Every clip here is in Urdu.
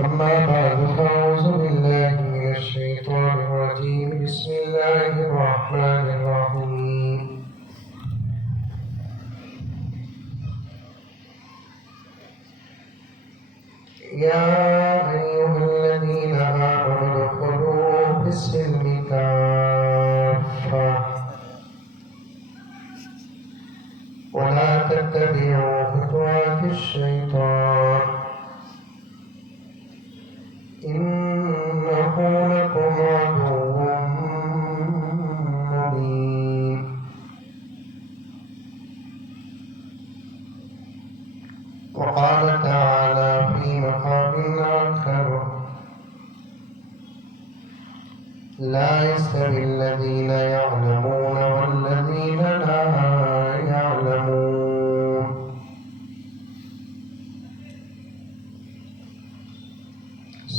أما بعد فأعوذ بالله من الشيطان الرجيم بسم الله الرحمن الرحيم يا أيها الذين آمنوا ادخلوا في السلم كافة ولا تتبعوا خطوات الشيطان إنه لكم عدو مبين وقال تعالى في مقام آخر لا يستوي الذين يعلمون والذين لا يعلمون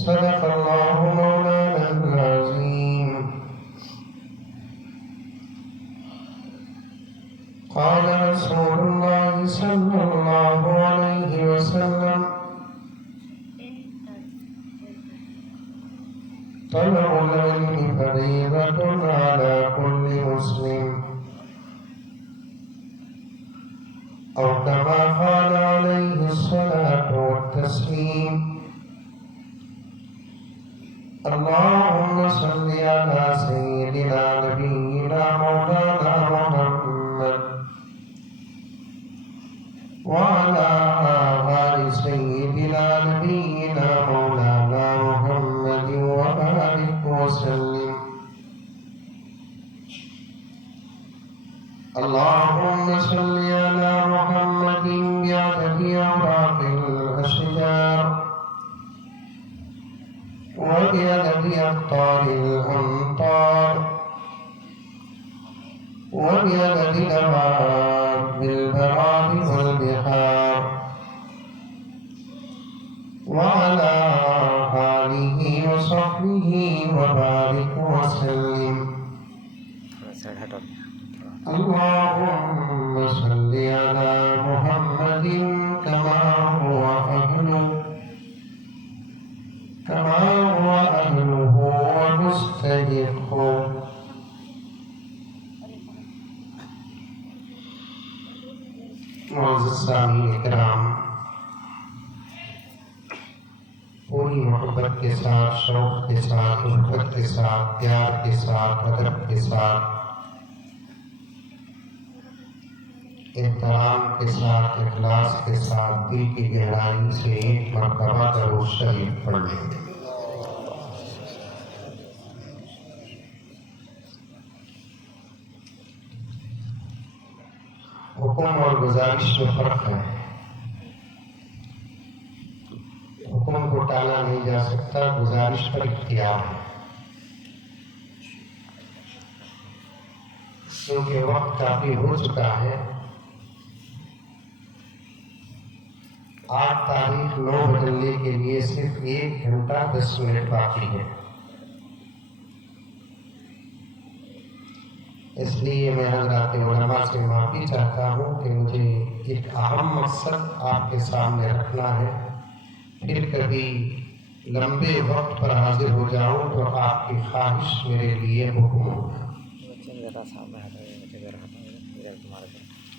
صدق الله مولانا العظيم قال رسول الله صلى الله عليه وسلم طلب العلم فريضة على كل مسلم أو كما قال عليه الصلاة والتسليم اللهم صل على سيدنا نبينا مولانا محمد وعلى آل سيدنا نبينا مولانا محمد وبارك وسلم اللهم صل على محمد بعدد أوراق الأشجار وبعدد أقطار الأمطار وبعدد دواب البرار والبحار وعلى آله وصحبه وبارك وسلم اللهم صل على محمد كما هو أهله ومستحقه معزز سامعین کرام، پوری محبت کے ساتھ، شوق کے ساتھ، الفت کے ساتھ، پیار کے ساتھ، ادب کے ساتھ، احترام کے ساتھ، اخلاص کے ساتھ، دل کی گہرائی سے ایک مرتبہ درود شریف پڑھ لیں۔ حکم اور گزارش میں فرق ہے۔ حکم کو ٹالا نہیں جا سکتا، گزارش پر اختیار ہے، کیونکہ وقت کافی ہو چکا ہے۔ 8 تاریخ 9 بدلنے کے لیے صرف 1 گھنٹہ 10 منٹ باقی ہے۔ اس لیے میں حضرات علماء سے معافی چاہتا ہوں کہ مجھے ایک اہم مقصد آپ کے سامنے رکھنا ہے، پھر کبھی لمبے وقت پر حاضر ہو جاؤں تو آپ کی خواہش میرے لیے حکم ہوگا۔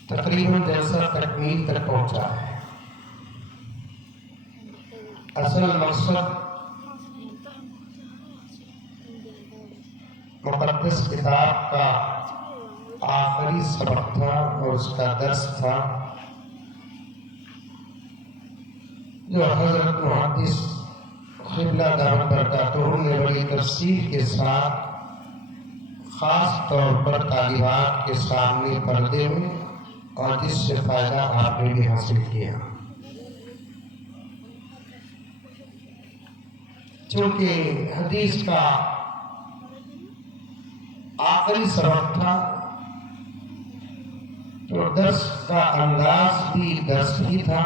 تقریباً جیسا تکمیل تک پہنچا ہے۔ اصل مقصد مقدس کتاب کا آخری سبق تھا اور اس کا درس تھا جو حضرت محدث قبلہ دامت برکاتہ نے بڑی تفصیل کے ساتھ خاص طور پر طالبات کے سامنے پردے میں اور جس سے فائدہ آپ نے بھی حاصل کیا۔ چونکہ حدیث کا آخری سبق تھا تو درس کا انداز بھی درس ہی تھا،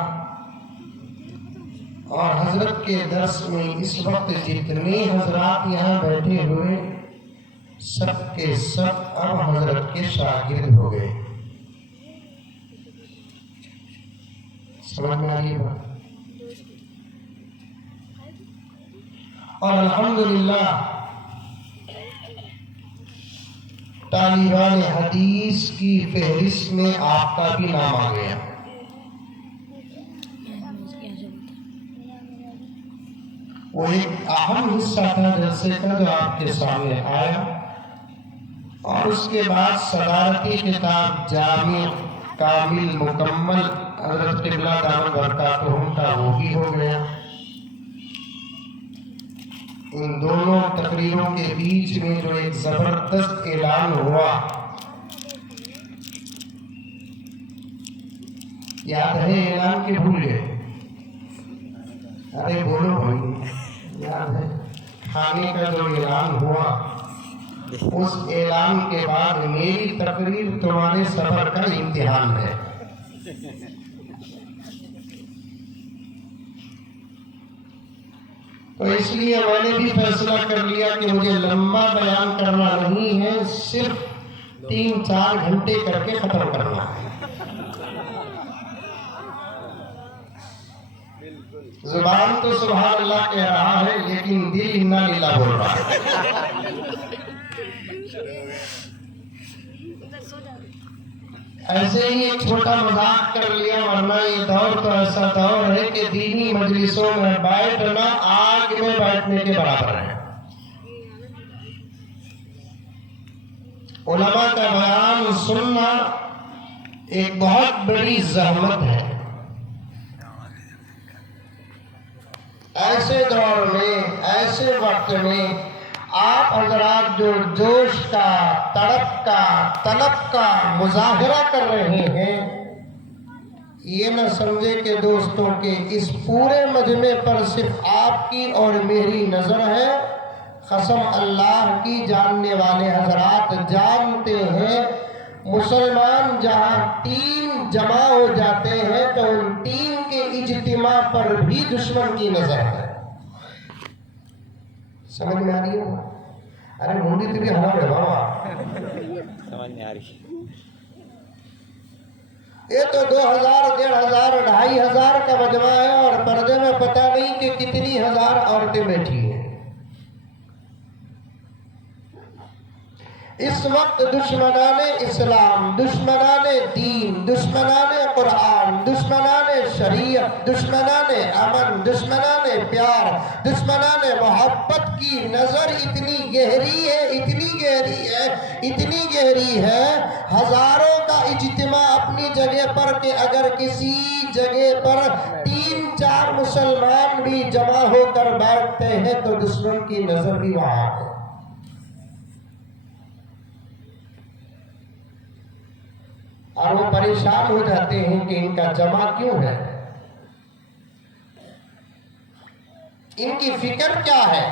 اور حضرت کے درس میں اس وقت جتنے حضرات یہاں بیٹھے ہوئے سب کے سب اب حضرت کے شاگرد ہو گئے۔ سمجھ میں آ رہی بات؟ اور الحمدللہ طالبان حدیث کی فہرست میں آپ کا بھی نام آ گیا۔ وہ ایک اہم حصہ تھا جلسے کا جو آپ کے سامنے آیا، اور اس کے بعد صدارتی کتاب جامع کامل مکمل حضرت قبلہ دامت برکاتہم کا وہ بھی ہو گیا۔ ان دونوں تقریروں کے بیچ میں جو ایک زبردست اعلان ہوا، یاد ہے اعلان کے بھول گئے؟ ارے بولو بھائی، یاد ہے کھانے کا جو اعلان ہوا، اس اعلان کے بعد میری تقریر تمہارے سفر کا امتحان ہے۔ تو اس لیے میں نے بھی فیصلہ کر لیا کہ مجھے لمبا بیان کرنا نہیں ہے، صرف 3-4 گھنٹے کر کے ختم کرنا ہے۔ زبان تو سبحان اللہ کہہ رہا ہے، لیکن دل انا للہ بول رہا ہے۔ ایسے ہی ایک چھوٹا مذاق کر لیا، ورنہ یہ دور تو ایسا دور ہے کہ دینی مجلسوں میں بیٹھنا آگ میں بیٹھنے کے برابر ہے۔ علماء کا بیان سننا ایک بہت بڑی زحمت ہے۔ ایسے دور میں، ایسے وقت میں آپ حضرات جو جوش کا، تڑپ کا، طلب کا مظاہرہ کر رہے ہیں، یہ نہ سمجھے کہ دوستوں کے اس پورے مجمع پر صرف آپ کی اور میری نظر ہے۔ قسم اللہ کی، جاننے والے حضرات جانتے ہیں، مسلمان جہاں ٹیم جمع ہو جاتے ہیں تو ان ٹیم کے اجتماع پر بھی دشمن کی نظر ہے۔ سمجھ میں آ رہی ہے؟ ارے مونڈی تو بھی ہمارے بابا سمجھ میں آ رہی۔ یہ تو 2000، 1500، 2500 کا مجمع ہے، اور پردے میں پتہ نہیں کہ کتنی ہزار عورتیں بیٹھی ہیں۔ اس وقت دشمنان اسلام، دشمنان دین، دشمنان قرآن، دشمنان شریعت، دشمنان امن، دشمنان پیار، دشمنان محبت کی نظر اتنی گہری ہے، اتنی گہری ہے، اتنی گہری ہے، ہزاروں کا اجتماع اپنی جگہ پر کہ اگر کسی جگہ پر 3-4 مسلمان بھی جمع ہو کر بیٹھتے ہیں تو دشمن کی نظر بھی وہاں ہے۔ اور وہ پریشان ہو جاتے ہیں کہ ان کا جمع کیوں ہے، ان کی فکر کیا ہے،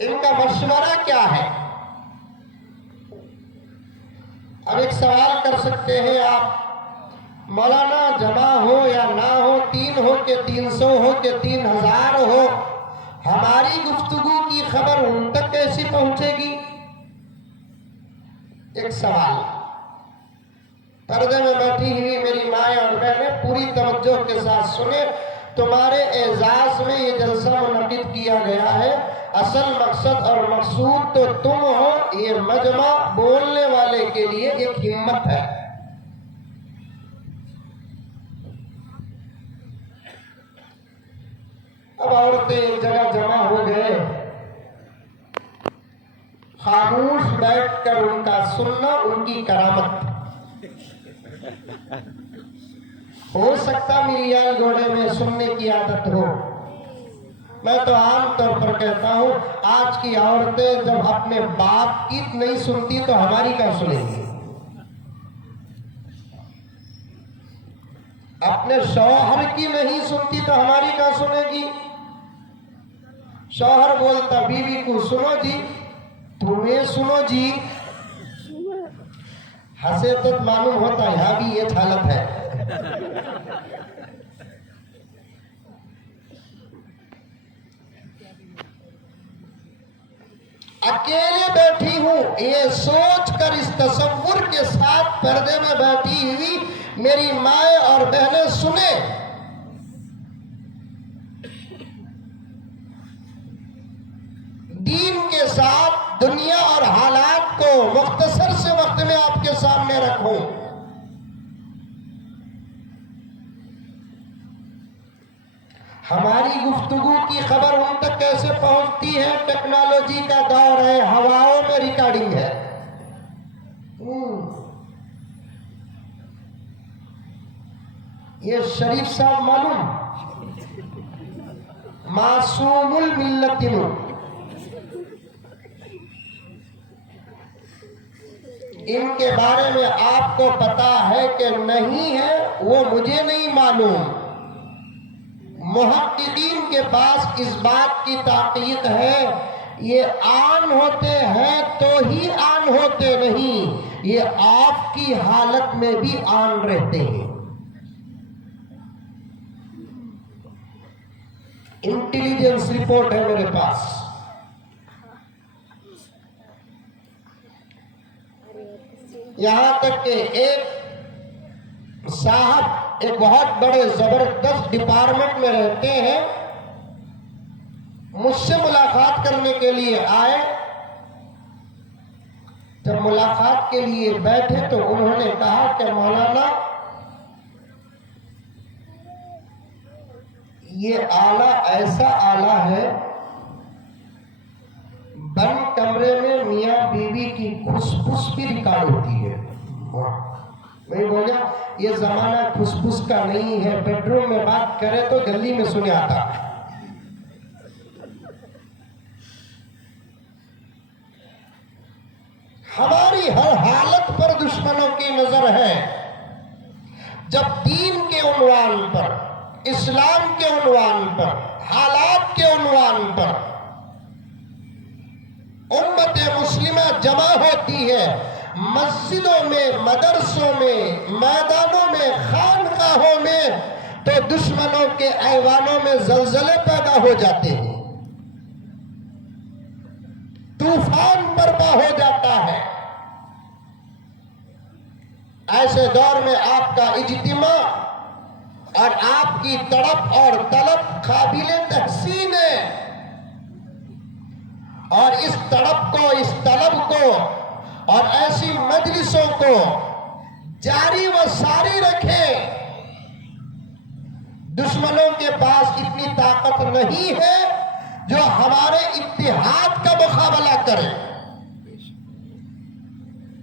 ان کا مشورہ کیا ہے۔ اب ایک سوال کر سکتے ہیں آپ، مولانا جمع ہو یا نہ ہو، 3 ہو کہ 300 ہو کہ 3000 ہو، ہماری گفتگو کی خبر ان تک کیسی پہنچے گی؟ ایک سوال۔ پردے میں بیٹھی ہوئی میری مائیں اور بہنیں پوری توجہ کے ساتھ سنیں، تمہارے اعزاز میں یہ جلسہ منعقد کیا گیا ہے۔ اصل مقصد اور مقصود تو تم ہو، یہ مجمع بولنے والے کے لیے ایک ہمت ہے۔ اب عورتیں ایک جگہ جمع ہو گئے، خاموش بیٹھ کر ان کا سننا ان کی کرامت۔ ہو سکتا میریال گھوڑے میں سننے کی عادت ہو، میں تو عام طور پر کہتا ہوں آج کی عورتیں جب اپنے باپ کی نہیں سنتی تو ہماری کیا سنیں گی؟ اپنے شوہر کی نہیں سنتی تو ہماری کیا سنے گی؟ شوہر بولتا بیوی کو سنو جی، تمہیں سنو جی، ہنسے تو معلوم ہوتا ہے یہاں بھی یہ حالت ہے۔ اکیلے بیٹھی ہوں یہ سوچ کر، اس تصور کے ساتھ پردے میں بیٹھی ہوئی میری مائیں اور بہنیں سنیں، دنیا اور حالات کو مختصر سے وقت میں آپ کے سامنے رکھوں۔ ہماری گفتگو کی خبر ان تک کیسے پہنچتی ہے؟ ٹیکنالوجی کا دور ہے، ہواؤں میں ریکارڈنگ ہے۔ یہ شریف صاحب معلوم، معصوم الملت، ان کے بارے میں آپ کو پتا ہے کہ نہیں ہے وہ مجھے نہیں معلوم۔ محققین کے پاس اس بات کی تحقیق ہے، یہ آن ہوتے ہیں تو ہی آن ہوتے نہیں، یہ آف کی حالت میں بھی آن رہتے ہیں۔ انٹیلیجنس رپورٹ ہے میرے پاس۔ یہاں تک کہ ایک صاحب ایک بہت بڑے زبردست ڈپارٹمنٹ میں رہتے ہیں، مجھ سے ملاقات کرنے کے لیے آئے۔ جب ملاقات کے لیے بیٹھے تو انہوں نے کہا کہ مولانا یہ آلہ ایسا آلہ ہے، بند کمرے میں میاں بیوی کی کھس پھس بھی ریکارڈ ہوتی ہے۔ میں بولا یہ زمانہ کھس پھس کا نہیں ہے، بیڈ روم میں بات کرے تو گلی میں سنے آتا۔ ہماری ہر حالت پر دشمنوں کی نظر ہے۔ جب دین کے عنوان پر، اسلام کے عنوان پر، حالات کے عنوان پر امت مسلمہ جمع ہوتی ہے، مسجدوں میں، مدرسوں میں، میدانوں میں، خانقاہوں میں، تو دشمنوں کے ایوانوں میں زلزلے پیدا ہو جاتے ہیں، طوفان برپا ہو جاتا ہے۔ ایسے دور میں آپ کا اجتماع اور آپ کی تڑپ اور طلب قابل تحسین ہے، اور اس تڑپ کو، اس طلب کو اور ایسی مجلسوں کو جاری و ساری رکھیں۔ دشمنوں کے پاس اتنی طاقت نہیں ہے جو ہمارے اتحاد کا مقابلہ کرے۔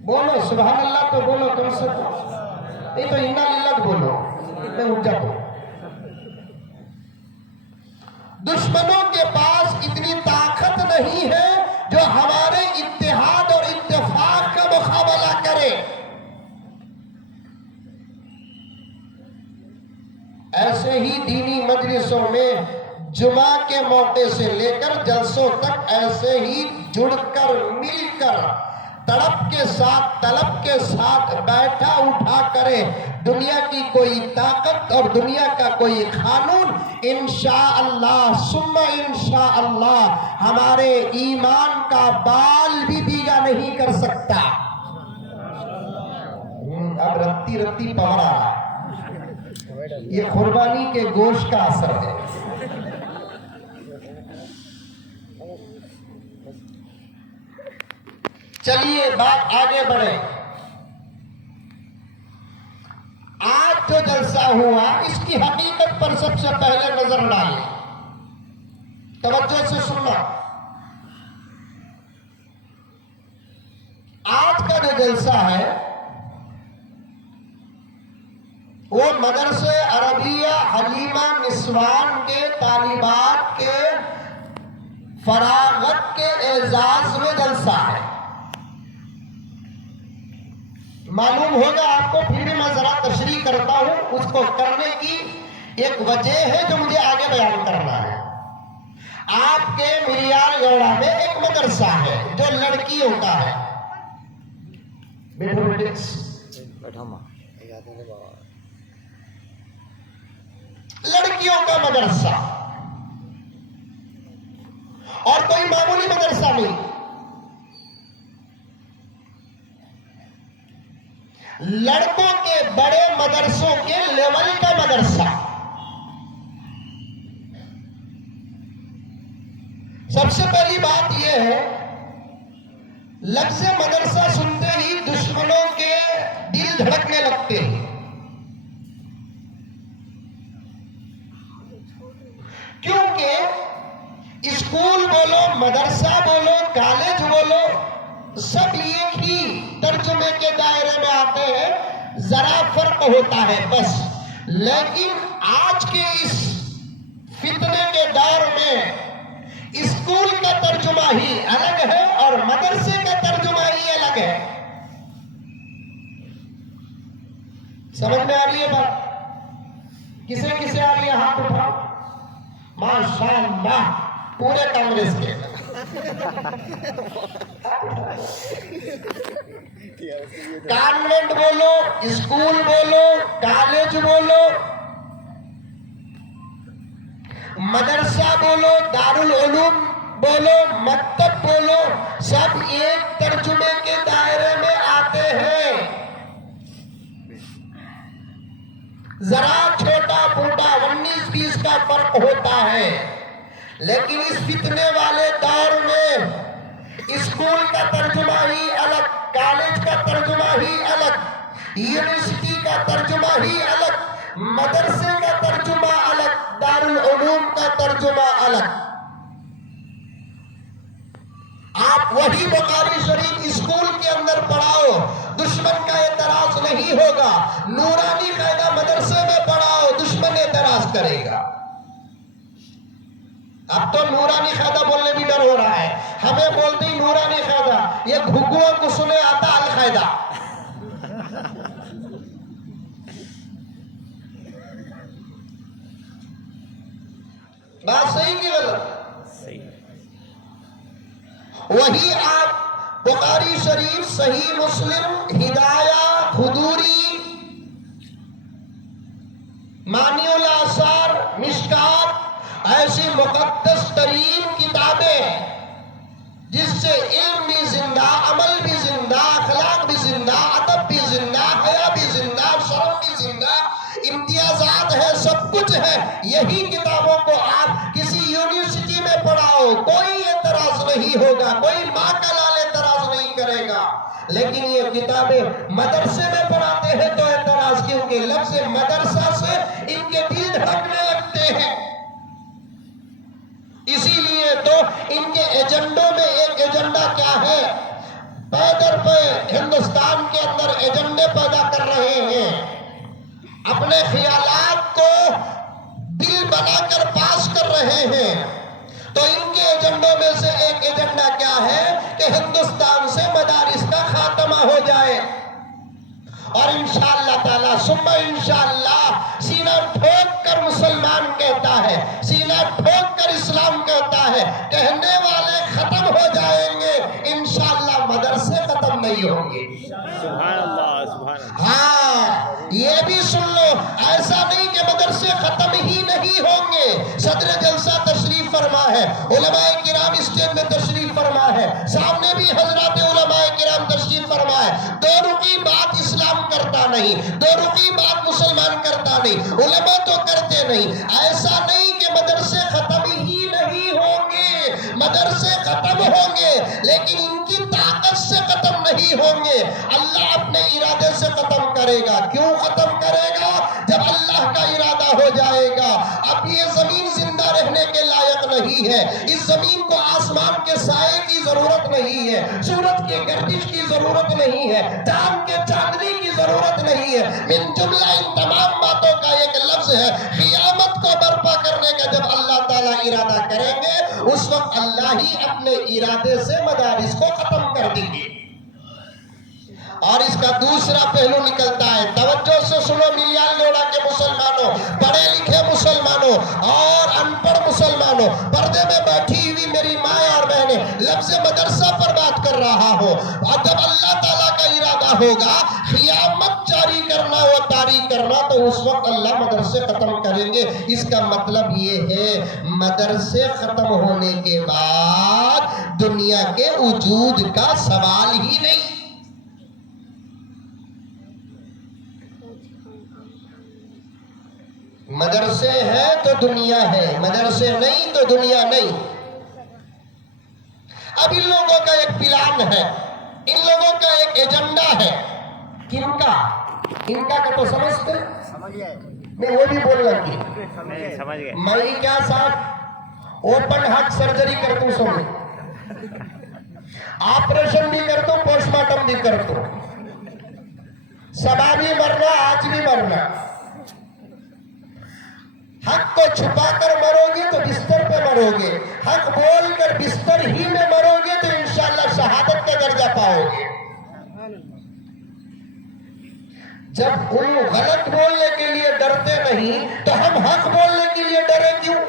بولو سبحان اللہ تو بولو تم سے، نہیں تو انا للہ بولو، اتنے اونچا تو۔ دشمنوں کے پاس اتنی طاقت نہیں ہے جو ہمارے اتحاد اور اتفاق کا مقابلہ کرے۔ ایسے ہی دینی مجلسوں میں جمعہ کے موقع سے لے کر جلسوں تک ایسے ہی جڑ کر، مل کر، تڑپ کے ساتھ، طلب کے ساتھ بیٹھا اٹھا کرے، دنیا کی کوئی طاقت اور دنیا کا کوئی قانون انشاءاللہ ثم انشاءاللہ ہمارے ایمان کا بال بھی بیگا نہیں کر سکتا۔ اب رتی رتی پڑ رہا ہے، یہ قربانی کے گوشت کا اثر ہے۔ چلیے بات آگے بڑھے۔ آج جو جلسہ ہوا اس کی حقیقت پر سب سے پہلے نظر ڈالیں، توجہ سے سننا۔ آج کا جو جلسہ ہے وہ مدرسہ عربیہ حلیمہ نسوان کے طالبات کے فراغت کے اعزاز میں جلسہ ہے۔ معلوم ہوگا آپ کو، پھر بھی میں ذرا تشریح کرتا ہوں۔ اس کو کرنے کی ایک وجہ ہے جو مجھے آگے بیان کرنا ہے۔ آپ کے مریال گوڑا میں ایک مدرسہ ہے جو لڑکیوں کا ہے۔ لڑکیوں کا مدرسہ، اور کوئی معمولی مدرسہ نہیں، لڑکوں کے بڑے مدرسوں کے لیول کا مدرسہ۔ سب سے پہلی بات یہ ہے لفظ مدرسہ سنتے ہی دشمنوں کے دل دھڑکنے لگتے ہیں، کیونکہ اسکول بولو، مدرسہ بولو، کالج بولو، سب ایک ہی ترجمے کے دائرے میں آتے ہیں، ذرا فرق ہوتا ہے بس۔ لیکن آج کے اس فتنے کے دور میں اسکول کا ترجمہ ہی الگ ہے اور مدرسے کا ترجمہ ہی الگ ہے۔ سمجھ میں آ رہی ہے بات؟ کسے کسے آ رہی ہے ہاتھ اٹھاؤ؟ ماشاء اللہ، پورے کانگریس کے۔ کانوینٹ بولو، اسکول بولو، کالج بولو، مدرسہ بولو، دارالعلوم بولو، مکتب بولو، سب ایک ترجمے کے دائرے میں آتے ہیں۔ ذرا چھوٹا موٹا 19-20 کا فرق ہوتا ہے، لیکن اس فتنے والے دور میں اسکول کا ترجمہ ہی الگ، کالج کا ترجمہ ہی الگ، یونیورسٹی کا ترجمہ ہی الگ، مدرسے کا ترجمہ الگ، دارالعلوم کا ترجمہ الگ۔ آپ وہی بخاری شریف اسکول کے اندر پڑھاؤ، دشمن کا اعتراض نہیں ہوگا۔ نورانی قاعدہ مدرسے میں پڑھاؤ، دشمن اعتراض کرے گا۔ اب تو نورانی قاعدہ بولنے بھی ڈر ہو رہا ہے، ہمیں بولتے ہی نورانی قاعدہ، یہ بھگوؤں کو سنے آتا القاعدہ۔ بات صحیح کی غلط؟ صحیح۔ وہی آپ بخاری شریف، صحیح مسلم، ہدایہ، خدوری، مانی الاثار، مشکات، ایسی مقدس ترین کتابیں جس سے علم بھی زندہ، عمل بھی زندہ، اخلاق بھی زندہ، ادب بھی زندہ، حیا بھی زندہ، شرم بھی زندہ، امتیازات ہے، سب کچھ ہے۔ یہی کتابوں کو آپ کسی یونیورسٹی میں پڑھاؤ، کوئی اعتراض نہیں ہوگا، کوئی ماں کا لال اعتراض نہیں کرے گا۔ لیکن یہ کتابیں مدرسے میں پڑھاتے ہیں تو اعتراض، کیونکہ لفظ مدرسہ سے ان کے دل دھڑکنے لگتے ہیں۔ اسی لیے تو ان کے ایجنڈوں میں ایک ایجنڈا کیا ہے؟ پے در پے ہندوستان کے اندر ایجنڈے پیدا کر رہے ہیں، اپنے خیالات کو بل بنا کر پاس کر رہے ہیں۔ تو ان کے ایجنڈوں میں سے ایک ایجنڈا کیا ہے کہ ہندوستان سے مدارس کا خاتمہ ہو جائے، اور انشاءاللہ تعالی ثم انشاءاللہ سینہ ٹھوک کر مسلمان کہتا ہے، سینہ ٹھوک کر اسلام کہتا ہے، کہنے والے ختم ہو جائیں گے، انشاءاللہ مدرسے ختم نہیں ہوں گے۔ سبحان اللہ، سبحان اللہ۔ ہاں، یہ بھی سن لو، ایسا نہیں کہ مدرسے ختم ہی نہیں ہوں گے۔ صدر جلسہ تشریف فرما ہے، علماء کرام اسٹیج میں تشریف فرما ہے، سامنے بھی حضرات علماء کرام تشریف فرما ہے۔ دو رخی بات اسلام کرتا نہیں، دو رخی بات مسلمان کرتا نہیں، علماء تو کرتے نہیں۔ ایسا نہیں کہ مدرسے ختم ہی نہیں ہوں گے، مدرسے ختم ہوں گے، لیکن ان کی طاقت سے ختم نہیں ہوں گے۔ اللہ اپنے ارادے سے ختم کرے گا۔ کیوں ختم کرے گا؟ جب اللہ کا ارادہ ہو جائے گا۔ اب یہ زمین زندہ رہنے کے لائق نہیں ہے، اس زمین کو آسمان کے سائے کی ضرورت نہیں ہے، سورج کے گردش کی ضرورت نہیں ہے، چاند کے چاندنی کی ضرورت نہیں ہے۔ من جملہ ان تمام باتوں کا ایک لفظ ہے، قیامت کو برپا کرنے کا جب اللہ تعالیٰ ارادہ کریں گے، اس وقت اللہ ہی اپنے ارادے سے مدارس کو ختم کر دیں گے۔ اور اس کا دوسرا پہلو نکلتا ہے، توجہ سے سنو ملیال لوڑا کے مسلمانوں، پڑھے لکھے مسلمانوں اور ان پڑھ مسلمانوں، پردے میں بیٹھی ہوئی میری ماں اور بہنیں، لفظ مدرسہ پر بات کر رہا ہو۔ اور جب اللہ تعالیٰ کا ارادہ ہوگا قیامت جاری کرنا و طاری کرنا، تو اس وقت اللہ مدرسے ختم کریں گے۔ اس کا مطلب یہ ہے مدرسے ختم ہونے کے بعد دنیا کے وجود کا سوال ہی نہیں۔ مدرسے ہیں تو دنیا ہے، مدرسے نہیں تو دنیا نہیں۔ اب ان لوگوں کا ایک پلان ہے، ان لوگوں کا ایک ایجنڈا ہے. کن کا؟ ان کا تو سمجھتے میں وہ بھی بول رہا کی سمجھ گئے. میں کیا صاحب اوپن ہارٹ سرجری کرتا ہوں, سو آپریشن بھی کرتا ہوں, پوسٹ مارٹم بھی کرتا ہوں. سبا بھی مرنا, آج بھی مرنا. حق کو چھپا کر مرو گے تو بستر پہ مرو گے, حق بول کر بستر ہی میں مرو گے تو انشاءاللہ شہادت کا درجہ پاؤ گے. جب ان غلط بولنے کے لیے ڈرتے نہیں تو ہم حق بولنے کے لیے ڈرے کیوں؟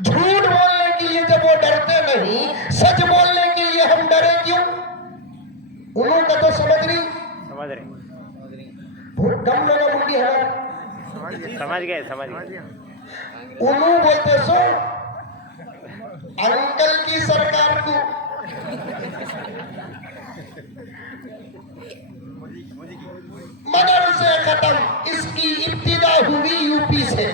جھوٹ بولنے کے لیے جب وہ ڈرتے نہیں, سچ بولنے کے لیے ہم ڈرے کیوں؟ انہوں کا تو سمجھ رہی, بہت کم لوگوں منڈی ہے. سمجھ گئے. انہوں بولتے سو انکل کی سرکار کو مدرسے ختم. اس کی ابتدا ہوئی یو پی سے.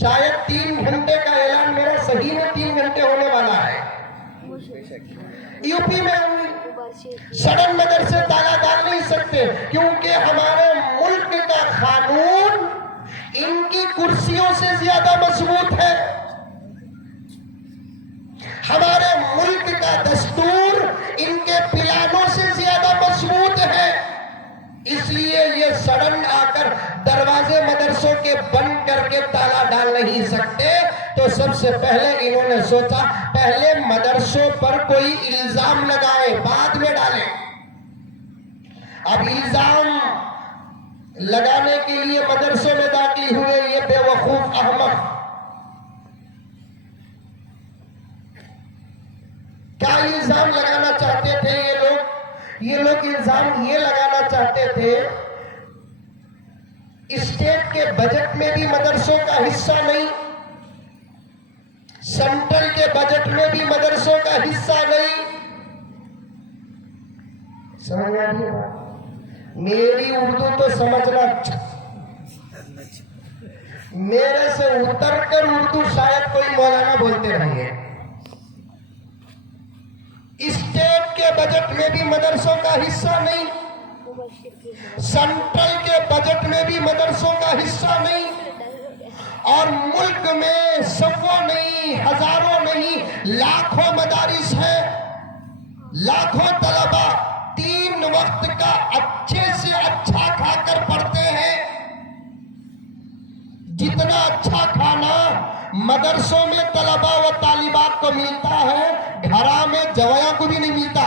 شاید 3 گھنٹے کا اعلان میرا صحیح میں 3 گھنٹے ہونے والا ہے. یو پی میں سڑن مدرسے تالا ڈال نہیں سکتے کیونکہ ہمارے ملک کا قانون ان کی کرسیوں سے زیادہ مضبوط ہے. ہمارے ملک کا دستور ان کے پلانوں سے زیادہ مضبوط ہے. اس لیے یہ سڑن آ کر دروازے مدرسوں کے بند کر کے تالا ڈال نہیں سکتے. تو سب سے پہلے انہوں نے سوچا پہلے مدرسوں پر کوئی الزام لگائے, بعد میں ڈالیں. اب الزام لگانے کے لیے مدرسوں میں داخل ہوئے یہ بے وقوف احمق. کیا الزام لگانا چاہتے تھے یہ لوگ الزام یہ لگانا چاہتے تھے اسٹیٹ کے بجٹ میں بھی مدرسوں کا حصہ نہیں, سینٹرل کے بجٹ میں بھی مدرسوں کا حصہ نہیں. سمجھ آ رہی ہے؟ میری اردو تو سمجھنا, میرے سے اتر کر اردو شاید کوئی مولانا بولتے رہیں گے. اسٹیٹ کے بجٹ میں بھی مدرسوں کا حصہ نہیں, سینٹرل کے بجٹ میں بھی مدرسوں کا حصہ نہیں, اور ملک میں سووں نہیں, ہزاروں نہیں, لاکھوں مدارس ہیں. لاکھوں طلبہ 3 وقت کا اچھے سے اچھا کھا کر پڑھتے ہیں. جتنا اچھا کھانا مدرسوں میں طلبہ و طالبات کو ملتا ہے گھرا میں جویاں کو بھی نہیں ملتا.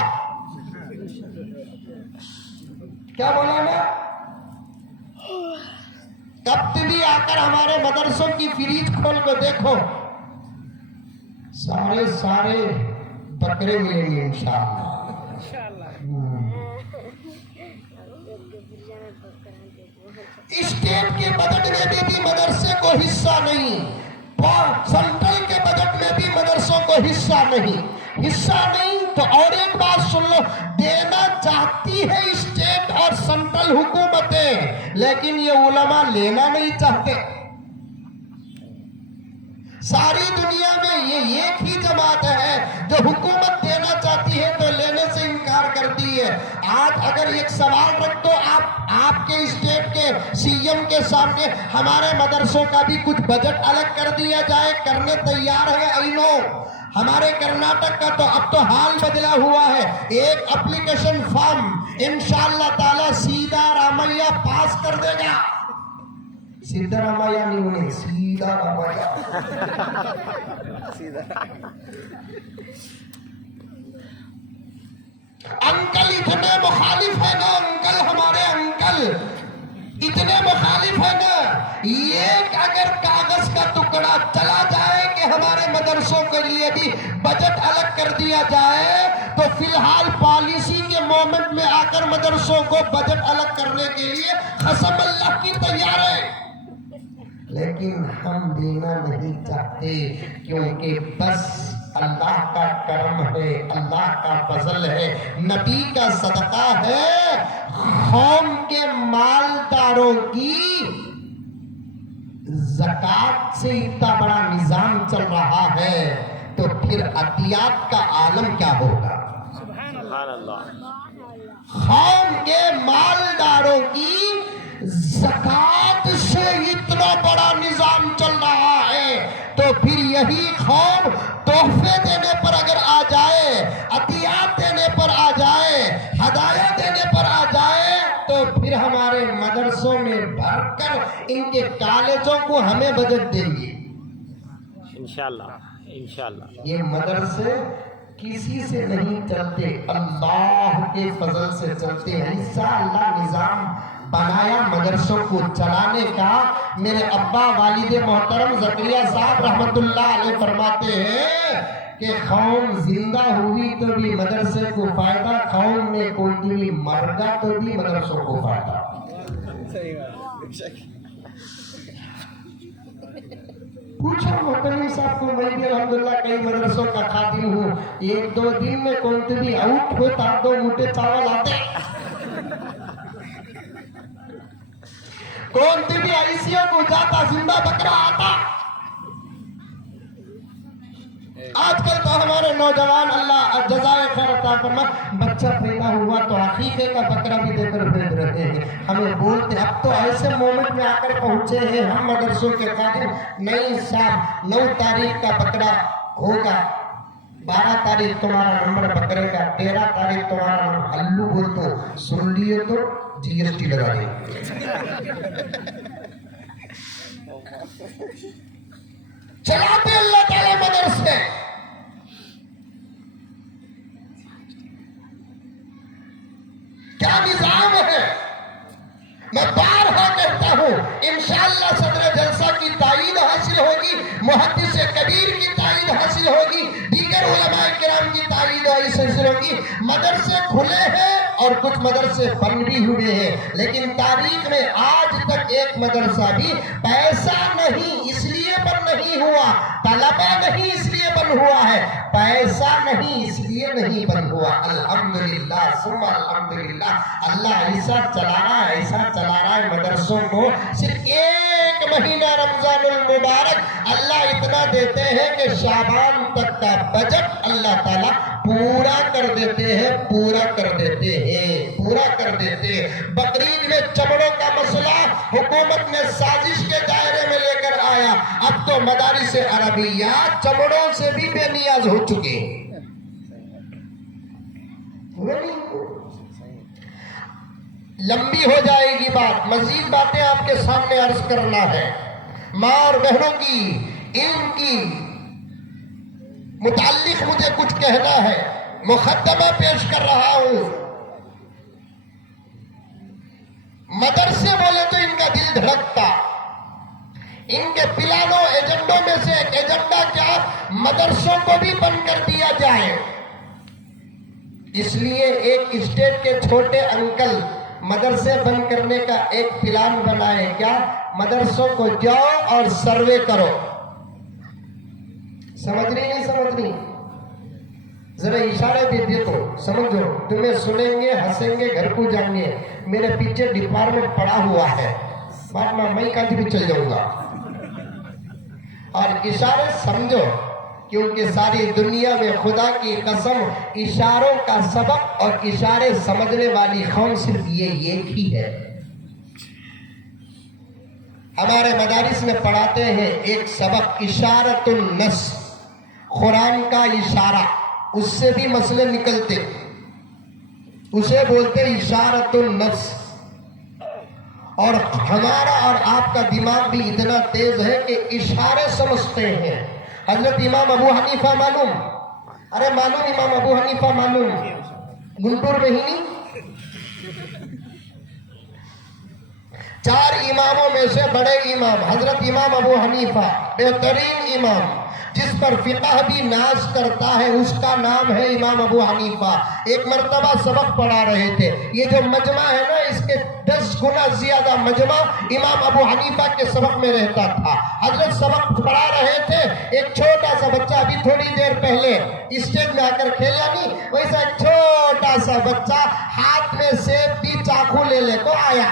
کیا بولا نا؟ کب بھی آ کر ہمارے مدرسوں کی فریج کھول کو دیکھو, سارے بکرے ملیں گے انشاءاللہ. اسٹیٹ کے بجٹ میں بھی مدرسے کو حصہ نہیں, سینٹرل کے بجٹ میں بھی مدرسوں کو حصہ نہیں. تو اور ایک بات سن لو, دینا چاہتی ہے اسٹیٹ اور سینٹرل حکومتیں, لیکن یہ علماء لینا نہیں چاہتے. ساری دنیا میں یہ ایک ہی جماعت ہے جو حکومت دینا چاہتی ہے تو لینے سے انکار کرتی ہے. آج اگر ایک سوال رکھ دو آپ کے اسٹیٹ کے سی ایم کے سامنے, ہمارے مدرسوں کا بھی کچھ بجٹ الگ کر دیا جائے, کرنے تیار ہے. اینو ہمارے کرناٹک کا تو اب تو حال بدلا ہوا ہے. ایک اپلیکیشن فارم انشاءاللہ تعالی سیدھا رامیہ پاس کر دے گا. سیدھا رامیہ نہیں ہونے, سیدھا رامیہ. انکل اتنے مخالف ہے نا, انکل ہمارے انکل اتنے مخالف ہے نا, ایک اگر کاغذ کا ٹکڑا چلا جائے کہ ہمارے مدرسوں کے لیے بھی بجٹ الگ کر دیا جائے تو فی الحال پالیسی کے مومنٹ میں آ کر مدرسوں کو بجٹ الگ کرنے کے لیے قسم اللہ کی تیار ہے. لیکن ہم دینا نہیں چاہتے کیونکہ بس اللہ کا کرم ہے, اللہ کا فضل ہے, نبی کا صدقہ ہے. قوم کے مالداروں کی زکات سے اتنا بڑا نظام چل رہا ہے تو پھر عطیات کا عالم کیا ہوگا. سبحان اللہ. قوم کے مالداروں کی زکات سے اتنا بڑا نظام چل رہا ہے تو پھر یہی قوم تحفے دینے پر اگر آ جائے، عطیات دینے پر آ جائے، ہدایہ دینے پر آ جائے تو پھر ہمارے مدرسوں میں بھر کر ان کے کالجوں کو ہمیں بجٹ دیں گے. انشاءاللہ انشاءاللہ. یہ مدرسے کسی سے نہیں چلتے، اللہ کے فضل سے چلتے ہیں. انشاءاللہ نظام بنایا مدرسوں کو چلانے کا. میرے ابا والد محترم زکریا صاحب رحمت اللہ علیہ فرماتے ہیں کہ قوم زندہ ہوئی تو بھی مدرسے کو فائدہ، قوم میں کوئی بھی مر گا تو بھی مدرسوں کو فائدہ. پوچھا محترم صاحب کو، میں بھی الحمدللہ کئی مدرسوں کا خادم ہوں. ایک دو دن میں کون سی بھی آؤٹ ہوتا 2 موٹے چاول آتے، کون سی بھی آئیسیوں کو جاتا زندہ بکرا آتا. آج کل تو ہمارے نوجوان اللہ جزائے خیر عطا فرمائے، بچہ پیدا ہوا تو عقیقے کا بکرا بھی دے کر بھیج رہے ہیں. ہمیں بولتے اب تو ایسے مومنٹ میں آ کر پہنچے ہیں ہم مدرسوں کے خادم، نہیں صاحب 9 تاریخ کا بکرا ہوگا، 12 تاریخ تمہارا نمبر بکرے کا، 13 تاریخ تمہارا نمبر. ہلو بول تو سن لیے تو GST لگا دیں. چلاتے اللہ تعالیٰ مدرسے. کیا نظام ہے. میں بارہا کہتا ہوں انشاءاللہ صدر جلسہ کی تائید حاصل ہوگی، محدث کبیر کی تائید حاصل ہوگی، دیگر علماء کرام کی تائید حاصل ہوگی. مدرسے کھلے ہیں اور کچھ مدرسے بند بھی ہوئے ہیں، لیکن تاریخ میں آج تک ایک مدرسہ بھی پیسہ نہیں اس لیے بند نہیں ہوا، طلبہ نہیں اس لیے بند ہوا ہے، پیسہ نہیں اس لیے نہیں بند ہوا. الحمدللہ ثم الحمدللہ. اللہ ایسا چلا رہا ہے مدرسوں کو. صرف 1 مہینہ رمضان المبارک اللہ اتنا دیتے ہیں کہ شعبان تک کا بجٹ اللہ تعالیٰ پورا کر دیتے ہیں. بقرعید میں چمڑوں کا مسئلہ حکومت نے سازش کے دائرے میں لے کر آیا. اب تو مدارس عربیات چمڑوں سے بھی بے نیاز ہو چکے. لمبی ہو جائے گی بات، مزید باتیں آپ کے سامنے عرض کرنا ہے. ماں اور بہنوں کی علم کی متعلق مجھے کچھ کہنا ہے، مقدمہ پیش کر رہا ہوں. مدرسے بولے تو ان کا دل دھڑکتا. ان کے پلانوں ایجنڈوں میں سے ایک ایجنڈا کیا، مدرسوں کو بھی بند کر دیا جائے. اس لیے ایک اسٹیٹ کے چھوٹے انکل مدرسے بند کرنے کا ایک پلان بنائے. کیا؟ مدرسوں کو جاؤ اور سروے کرو. سمجھ نہیں سمجھ نہیں؟ ذرا اشارے بھی دیکھو، سمجھو. تمہیں سنیں گے، ہنسیں گے، گھر کو جائیں گے. میرے پیچھے ڈپارٹمنٹ پڑا ہوا ہے، بعد میں کہیں بھی چل جاؤں گا. اور اشارے سمجھو، کیونکہ ساری دنیا میں خدا کی قسم اشاروں کا سبق اور اشارے سمجھنے والی قوم صرف یہ ایک ہی ہے. ہمارے مدارس میں پڑھاتے ہیں ایک سبق اشارت النص، قرآن کا اشارہ. اس سے بھی مسئلے نکلتے، اسے بولتے اشارت النص. اور ہمارا اور آپ کا دماغ بھی اتنا تیز ہے کہ اشارے سمجھتے ہیں. حضرت امام ابو حنیفہ معلوم؟ ارے معلوم امام ابو حنیفہ معلوم؟ گنٹور میں ہی نہیں. 4 اماموں میں سے بڑے امام حضرت امام ابو حنیفہ، بہترین امام جس پر فقہ بھی ناز کرتا ہے، اس کا نام ہے امام ابو حنیفہ. ایک مرتبہ سبق پڑھا رہے تھے. یہ جو مجمع ہے نا، اس کے 10 گنا زیادہ مجمع امام ابو حنیفہ کے سبق میں رہتا تھا. حضرت سبق پڑھا رہے تھے، ایک چھوٹا سا بچہ ابھی تھوڑی دیر پہلے اسٹیج میں آ کر کھیلا نہیں، ویسا ایک چھوٹا سا بچہ ہاتھ میں سیب بھی چاقو لے کو آیا.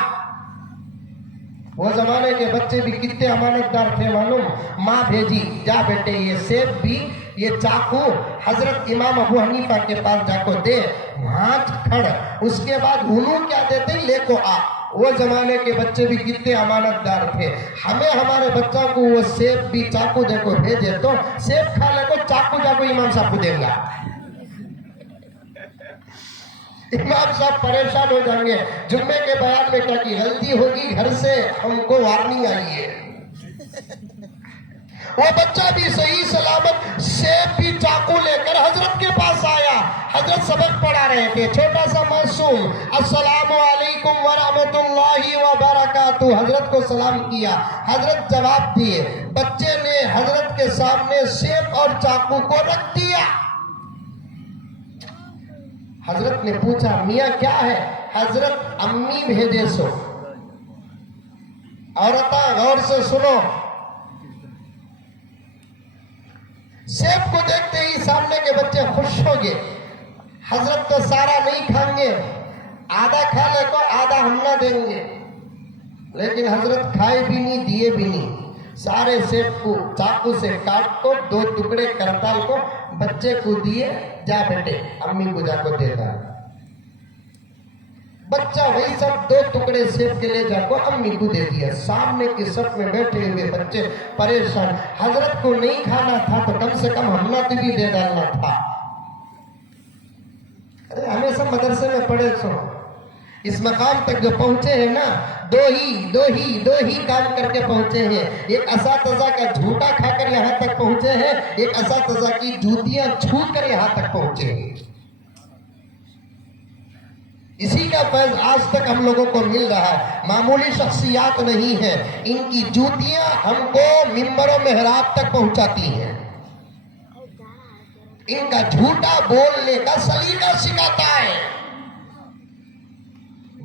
وہ زمانے کے بچے بھی کتنے امانت دار تھے معلوم. ماں بھیجی، جا بیٹے یہ سیب بھی یہ چاقو حضرت امام ابو حنیفہ کے پاس جا کو دے، ہاتھ کھڑ، اس کے بعد انہوں کیا دیتے ہیں، لے کو آ۔ وہ زمانے کے بچے بھی کتنے امانت دار تھے، ہمیں ہمارے بچوں کو وہ سیب بھی چاقو دے کو بھیجے تو سیب کھا لے کو چاقو جا کو امام صاحب کو دے گا۔ امام صاحب پریشان ہو جائیں گے، جمعے کے بیان میں کیا کی غلطی ہوگی، گھر سے ہم کو وارننگ آئی ہے۔ وہ بچہ بھی صحیح سلامت سیب بھی چاقو لے کر حضرت کے پاس آیا، حضرت سبق پڑھا رہے تھے، چھوٹا سا معصوم، السلام علیکم ورحمۃ اللہ وبرکاتہ، حضرت کو سلام کیا، حضرت جواب دیے، بچے نے حضرت کے سامنے سیب اور چاقو کو رکھ دیا۔ حضرت نے پوچھا میاں کیا ہے، حضرت امی بھیجے سو۔ عورتاں غور سے سنو، سیب کو دیکھتے ہی سامنے کے بچے خوش ہو گئے، حضرت تو سارا نہیں کھائیں گے، آدھا کھا لے کو آدھا ہم نہ دیں گے، لیکن حضرت کھائے بھی نہیں دیے بھی نہیں، سارے سیب کو چاقو سے کاٹ کو دو ٹکڑے کرتال کو بچے کو دیے، جا بیٹے امی کو جا کو دیتا۔ بچہ وہی سب دو ٹکڑے سیب کے لے جا کو امی کو دے دیا۔ سامنے کی صف میں بیٹھے ہوئے بچے پریشان، حضرت کو نہیں کھانا تھا تو کم سے کم ہم نے بھی دے ڈالنا تھا۔ ارے ہمیں سب مدرسے میں پڑھے سو، اس مقام تک جو پہنچے ہیں نا، دو ہی کام کر کے پہنچے ہیں، ایک اساتذہ کا جھوٹا کھا کر یہاں تک پہنچے ہیں، ایک اساتذہ کی جوتیاں چھو کر یہاں تک پہنچے ہیں۔ اسی کا فیض آج تک ہم لوگوں کو مل رہا ہے، معمولی شخصیات نہیں ہیں، ان کی جوتیاں ہم کو منبر و محراب تک پہنچاتی ہیں، ان کا جھوٹا بولنے کا سلیقہ سکھاتا ہے،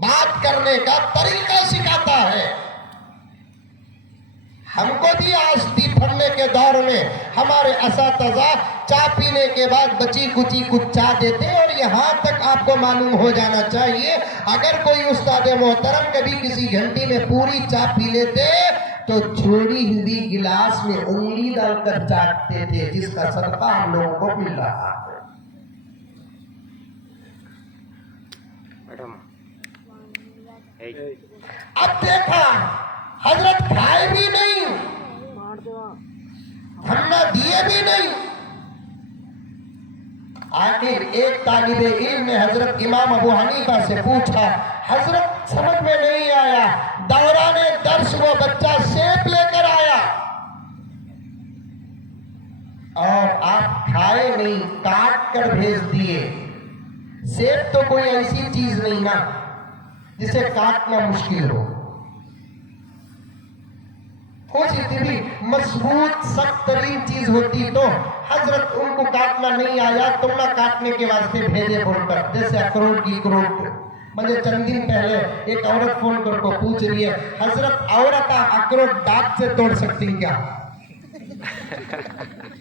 بات کرنے کا طریقہ سکھاتا ہے۔ ہم کو بھی آستی پڑھنے کے دور میں ہمارے اساتذہ چائے پینے کے بعد بچی کچی کچھ چائے دیتے، اور یہاں تک آپ کو معلوم ہو جانا چاہیے اگر کوئی استاد محترم کبھی کسی گھنٹی میں پوری چائے پی لیتے تو چھوڑی ہوئی گلاس میں انگلی ڈال کر چاٹتے تھے، جس کا صدقہ ہم لوگوں کو مل رہا ہے۔ اب دیکھا حضرت کھائے بھی نہیں، ہم نہ دیے بھی نہیں۔ آخر ایک طالب علم نے حضرت امام ابو حنیفہ سے پوچھا، حضرت سمجھ میں نہیں آیا، دوران درس وہ بچہ سیب لے کر آیا اور آپ کھائے نہیں، کاٹ کر بھیج دیے۔ سیب تو کوئی ایسی چیز نہیں نا جسے کاٹنا مشکل ہو، کوئی بھی مضبوط سخت ترین چیز ہوتی تو حضرت ان کو کاٹنا نہیں آیا، تم نہ کاٹنے کے واسطے بھیجے بول کر، جیسے اخروٹ کی اخروٹ۔ مجھے چند دن پہلے ایک عورت فون کر کو پوچھ رہی ہے، حضرت عورتیں اخروٹ دانت سے توڑ سکتی ہیں کیا؟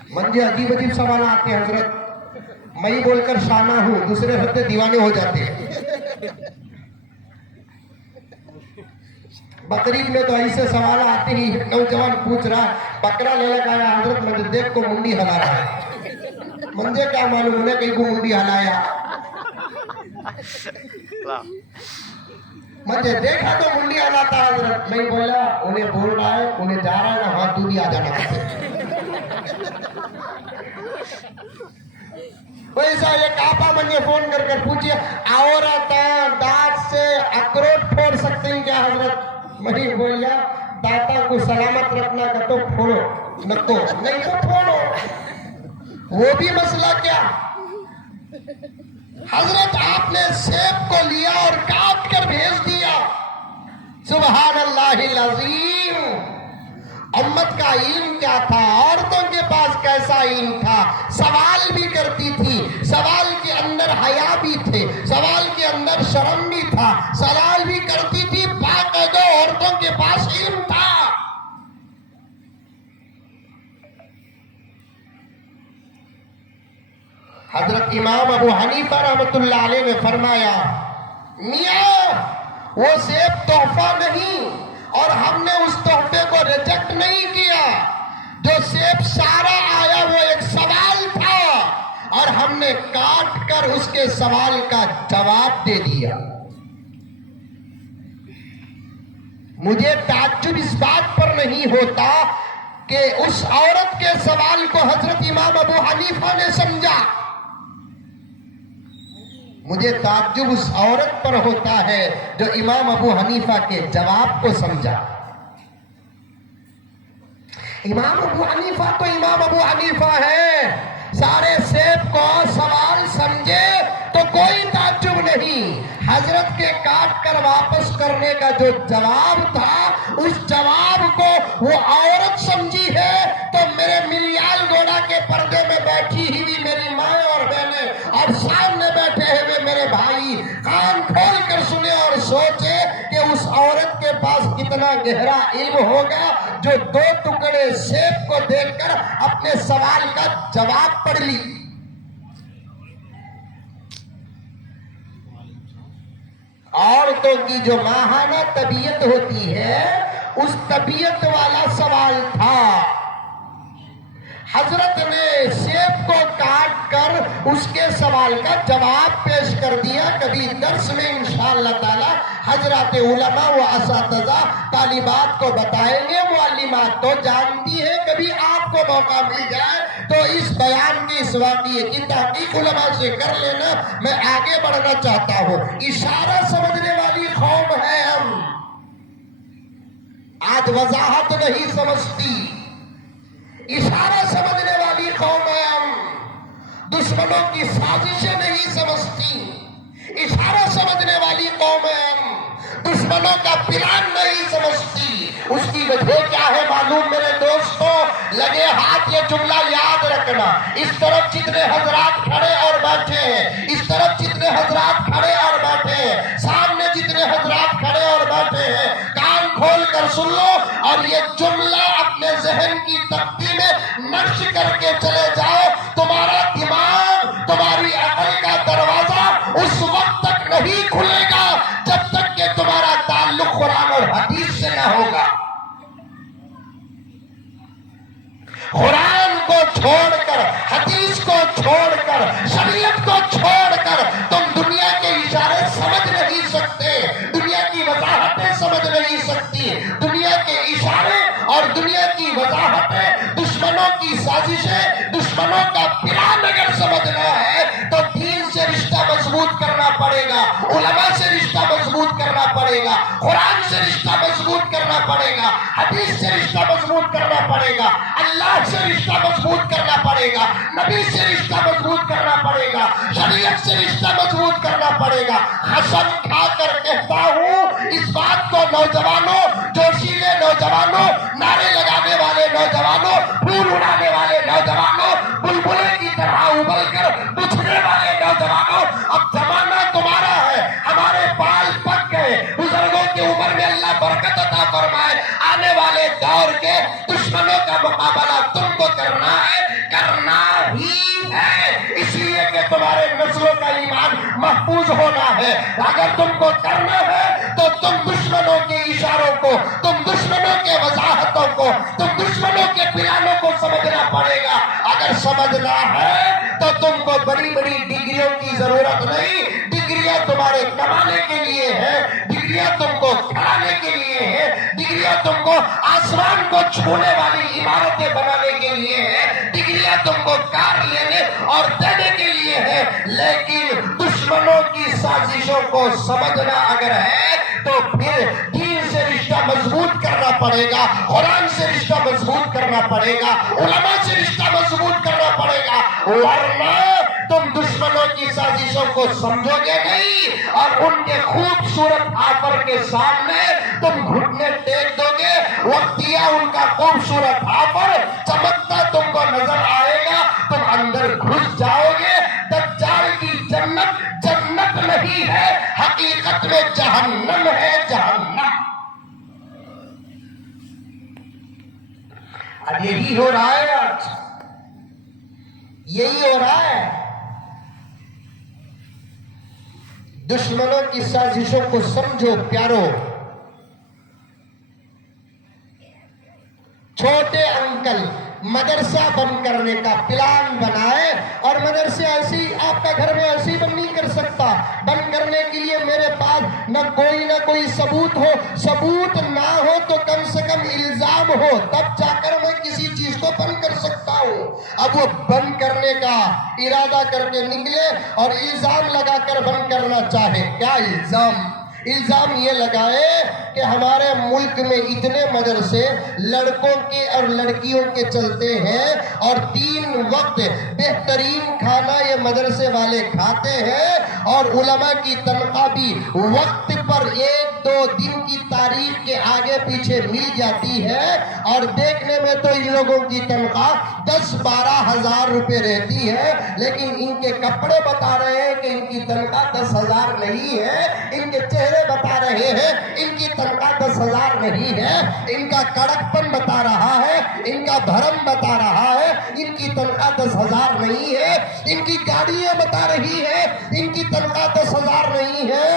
مجھے عجیب عجیب سوال آتے ہیں حضرت، میں بول کر شانہ ہوں، دوسرے ہوتے دیوانے ہو جاتے ہیں۔ بقرعید میں تو ایسے سوال آتے ہی، نوجوان پوچھ رہا ہے بکرا لے لگایا حضرت، مجھے دیکھ کو منڈی ہلا رہا ہے، مجھے کیا معلوم انہیں کہیں کو منڈی ہلایا، مجھے دیکھا تو منڈی ہلاتا حضرت۔ میں بولا انہیں بول رہا ہے، انہیں جا رہا ہے نا، ہاں تو بھی آ جانا۔ ویسا ایک آپا مجھے فون کر کر پوچھئے، عورتیں دانت سے اخروٹ پھوڑ سکتے ہیں کیا حضرت؟ میں بولا داتا کو سلامت رکھنا کا تو پھوڑو، نکو نہیں تو پھوڑو، وہ بھی مسئلہ کیا؟ حضرت آپ نے سیب کو لیا اور کاٹ کر بھیج دیا۔ سبحان اللہ العظیم۔ امت کا علم کیا تھا، عورتوں کے پاس کیسا علم تھا، سوال بھی کرتی تھی، سوال کے اندر حیا بھی تھے، سوال کے اندر شرم بھی تھا، سوال بھی کرتی تھی، باقاعدہ عورتوں کے پاس علم تھا۔ حضرت امام ابو حنیفہ رحمۃ اللہ علیہ نے فرمایا، میاں وہ سیب تحفہ نہیں، اور ہم نے اس تحفے کو ریجیکٹ نہیں کیا، جو سیب سارا آیا وہ ایک سوال نے کاٹ کر اس کے سوال کا جواب دے دیا۔ مجھے تعجب اس بات پر نہیں ہوتا کہ اس عورت کے سوال کو حضرت امام ابو حنیفہ نے سمجھا، مجھے تعجب اس عورت پر ہوتا ہے جو امام ابو حنیفہ کے جواب کو سمجھا۔ امام ابو حنیفہ تو امام ابو حنیفہ ہے، سارے سیب کو سوال سمجھے تو کوئی تعجب نہیں۔ حضرت کے کاٹ کر واپس کرنے کا جو جواب تھا، اس جواب کو وہ عورت سمجھی ہے تو میرے ملیال گوڑا کے پردے میں بیٹھی ہوئی میری ماں اور بہنیں اور سامنے بیٹھے ہوئے میرے بھائی کان کھول کر سنے اور سوچے کہ اس عورت کے پاس کتنا گہرا علم ہوگا جو 2 ٹکڑے سیب کو دیکھ کر اپنے سوال کا جواب پڑھ لی۔ عورتوں کی جو ماہانہ طبیعت ہوتی ہے، اس طبیعت والا سوال تھا۔ حضرت نے سیب کو کاٹ کر اس کے سوال کا جواب پیش کر دیا۔ کبھی درس میں انشاءاللہ تعالی حضرات علماء و اساتذہ طالبات کو بتائیں گے، معلمات تو جانتی ہیں، کبھی آپ کو موقع مل جائے تو اس بیان کی اس واقعے کی تحقیق علماء سے کر لینا۔ میں آگے بڑھنا چاہتا ہوں، اشارہ سمجھنے والی قوم ہے ہم، آج وضاحت نہیں سمجھتی، اشارہ سمجھنے والی قوم ہے ہم، دشمنوں کی سازشیں نہیں سمجھتی، اشارہ سمجھنے والی قوم ہے ہم، دشمنوں کا پلان نہیں سمجھتی۔ اس کی وجہ کیا ہے معلوم میرے دوستوں؟ لگے ہاتھ یہ جملہ یاد رکھنا، اس طرف جتنے حضرات کھڑے اور بیٹھے ہیں، اس طرف جتنے حضرات کھڑے اور بیٹھے ہیں، سامنے جتنے حضرات کھڑے اور بیٹھے ہیں، کان کھول کر سن لو اور یہ جملہ اپنے ذہن کی تختی میں نقش کر کے چلے جاؤ۔ تمہارا دماغ، تمہاری عقل کا دروازہ اس وقت تک نہیں کھلے گا جب تک کہ تمہارا تعلق قرآن اور حدیث سے نہ ہوگا۔ قرآن کو چھوڑ کر، حدیث کو چھوڑ کر، شریعت کو چھوڑ کر تم دنیا کے اشارے سمجھ نہیں سکتے، دنیا کی وضاحتیں سمجھ نہیں سکتی۔ دنیا کے اشارے اور دنیا کی وضاحتیں، دشمنوں کی سازشیں، دشمنوں کا پلان اگر سمجھنا ہے تو دین سے رشتہ مضبوط کرنا پڑے گا، علماء سے رشتہ مضبوط کرنا پڑے گا، قرآن سے رشتہ مضبوط کرنا پڑے گا، حدیث سے رشتہ مضبوط کرنا پڑے گا، اللہ سے رشتہ مضبوط کرنا پڑے گا، نبی سے رشتہ مضبوط کرنا پڑے گا، شریعت سے رشتہ مضبوط کرنا پڑے گا۔ قسم کھا کر کہتا ہوں، اس بات کو نوجوانوں، جوشیلے نوجوانوں، نعرے لگانے والے نوجوانوں، پھول اڑانے والے نوجوانوں، بلبلے کی طرح ابل کر بچھنے والے نوجوانوں، اب زمانہ تمہارا ہے، ہمارے بال پک گئے، بزرگوں کی عمر میں اللہ برکت عطا فرمائے، آنے والے دور کے دشمنوں کا مقابلہ تم کو کرنا ہے، کرنا ہی ہے، اس لیے کہ تمہارے نسلوں کا ایمان محفوظ ہونا ہے۔ اگر تم کو کرنا ہے تو تم دشمنوں کے اشاروں کو، تم دشمنوں کے وضاحتوں کو، تم دشمنوں کے پلانوں کو سمجھنا پڑے گا۔ اگر سمجھنا ہے تو تم کو بڑی بڑی ڈگریوں کی ضرورت نہیں، ڈگریاں تمہارے کمانے کے لیے ہے، ڈگریاں تم کو کھڑانے کے لیے ہے، ڈگریاں تم کو آسمان کو چھونے والی عمارتیں بنانے کے لیے ہے، ڈگریاں تم کو کار لینے اور دینے کے لیے ہے۔ لیکن دشمنوں کی سازشوں کو سمجھنا اگر ہے تو پھر دین سے رشتہ مضبوط کرنا پڑے گا، قرآن سے رشتہ مضبوط کرنا پڑے گا، علماء سے رشتہ مضبوط کرنا پڑے گا، ورنہ تم دشمنوں کی سازشوں کو سمجھو گے نہیں اور ان کے خوبصورت آفر کے سامنے تم گھٹنے ٹیک دو گے۔ وقتیا ان کا خوبصورت آفر چمکتا تم کو نظر آئے گا، تم اندر گھس جاؤ گے۔ دجال کی جنت جنت نہیں ہے، حقیقت میں جہنم ہے، جہنم۔ اب یہی ہو رہا ہے، آج یہی ہو رہا ہے۔ دشمنوں کی سازشوں کو سمجھو پیارو، چھوٹے انکل مدرسہ بند کرنے کا پلان بنائے، اور مدرسے ایسی آپ کا گھر میں ایسی بند نہیں کر سکتا۔ بند کرنے کے لیے میرے پاس نہ کوئی ثبوت ہو، ثبوت نہ ہو تو کم سے کم الزام ہو، تب جا کر میں کسی چیز کو بند کر سکتا ہوں۔ اب وہ بند کرنے کا ارادہ کر کے نکلے اور الزام لگا کر بند کرنا چاہے۔ کیا الزام یہ لگائے کہ ہمارے ملک میں اتنے مدرسے لڑکوں کے اور لڑکیوں کے چلتے ہیں، اور 3 وقت بہترین کھانا یہ مدرسے والے کھاتے ہیں، اور علماء کی تنخواہ بھی وقت پر 1-2 دن کی تاریخ کے آگے پیچھے مل جاتی ہے، اور دیکھنے میں تو ان لوگوں کی تنخواہ 10-12 ہزار روپے رہتی ہے، لیکن ان کے کپڑے بتا رہے ہیں کہ ان کی تنخواہ 10,000 نہیں ہے، ان کے چہرے بتا رہے ہیں ان کی تنخواہ 10,000 نہیں ہے، ان کا کڑک پن بتا رہا ہے، ان کا بھرم بتا رہا ہے ان کی تنخواہ 10,000 نہیں ہے، ان کی گاڑیاں بتا رہی ہے ان کی تنخواہ 10,000 نہیں ہے۔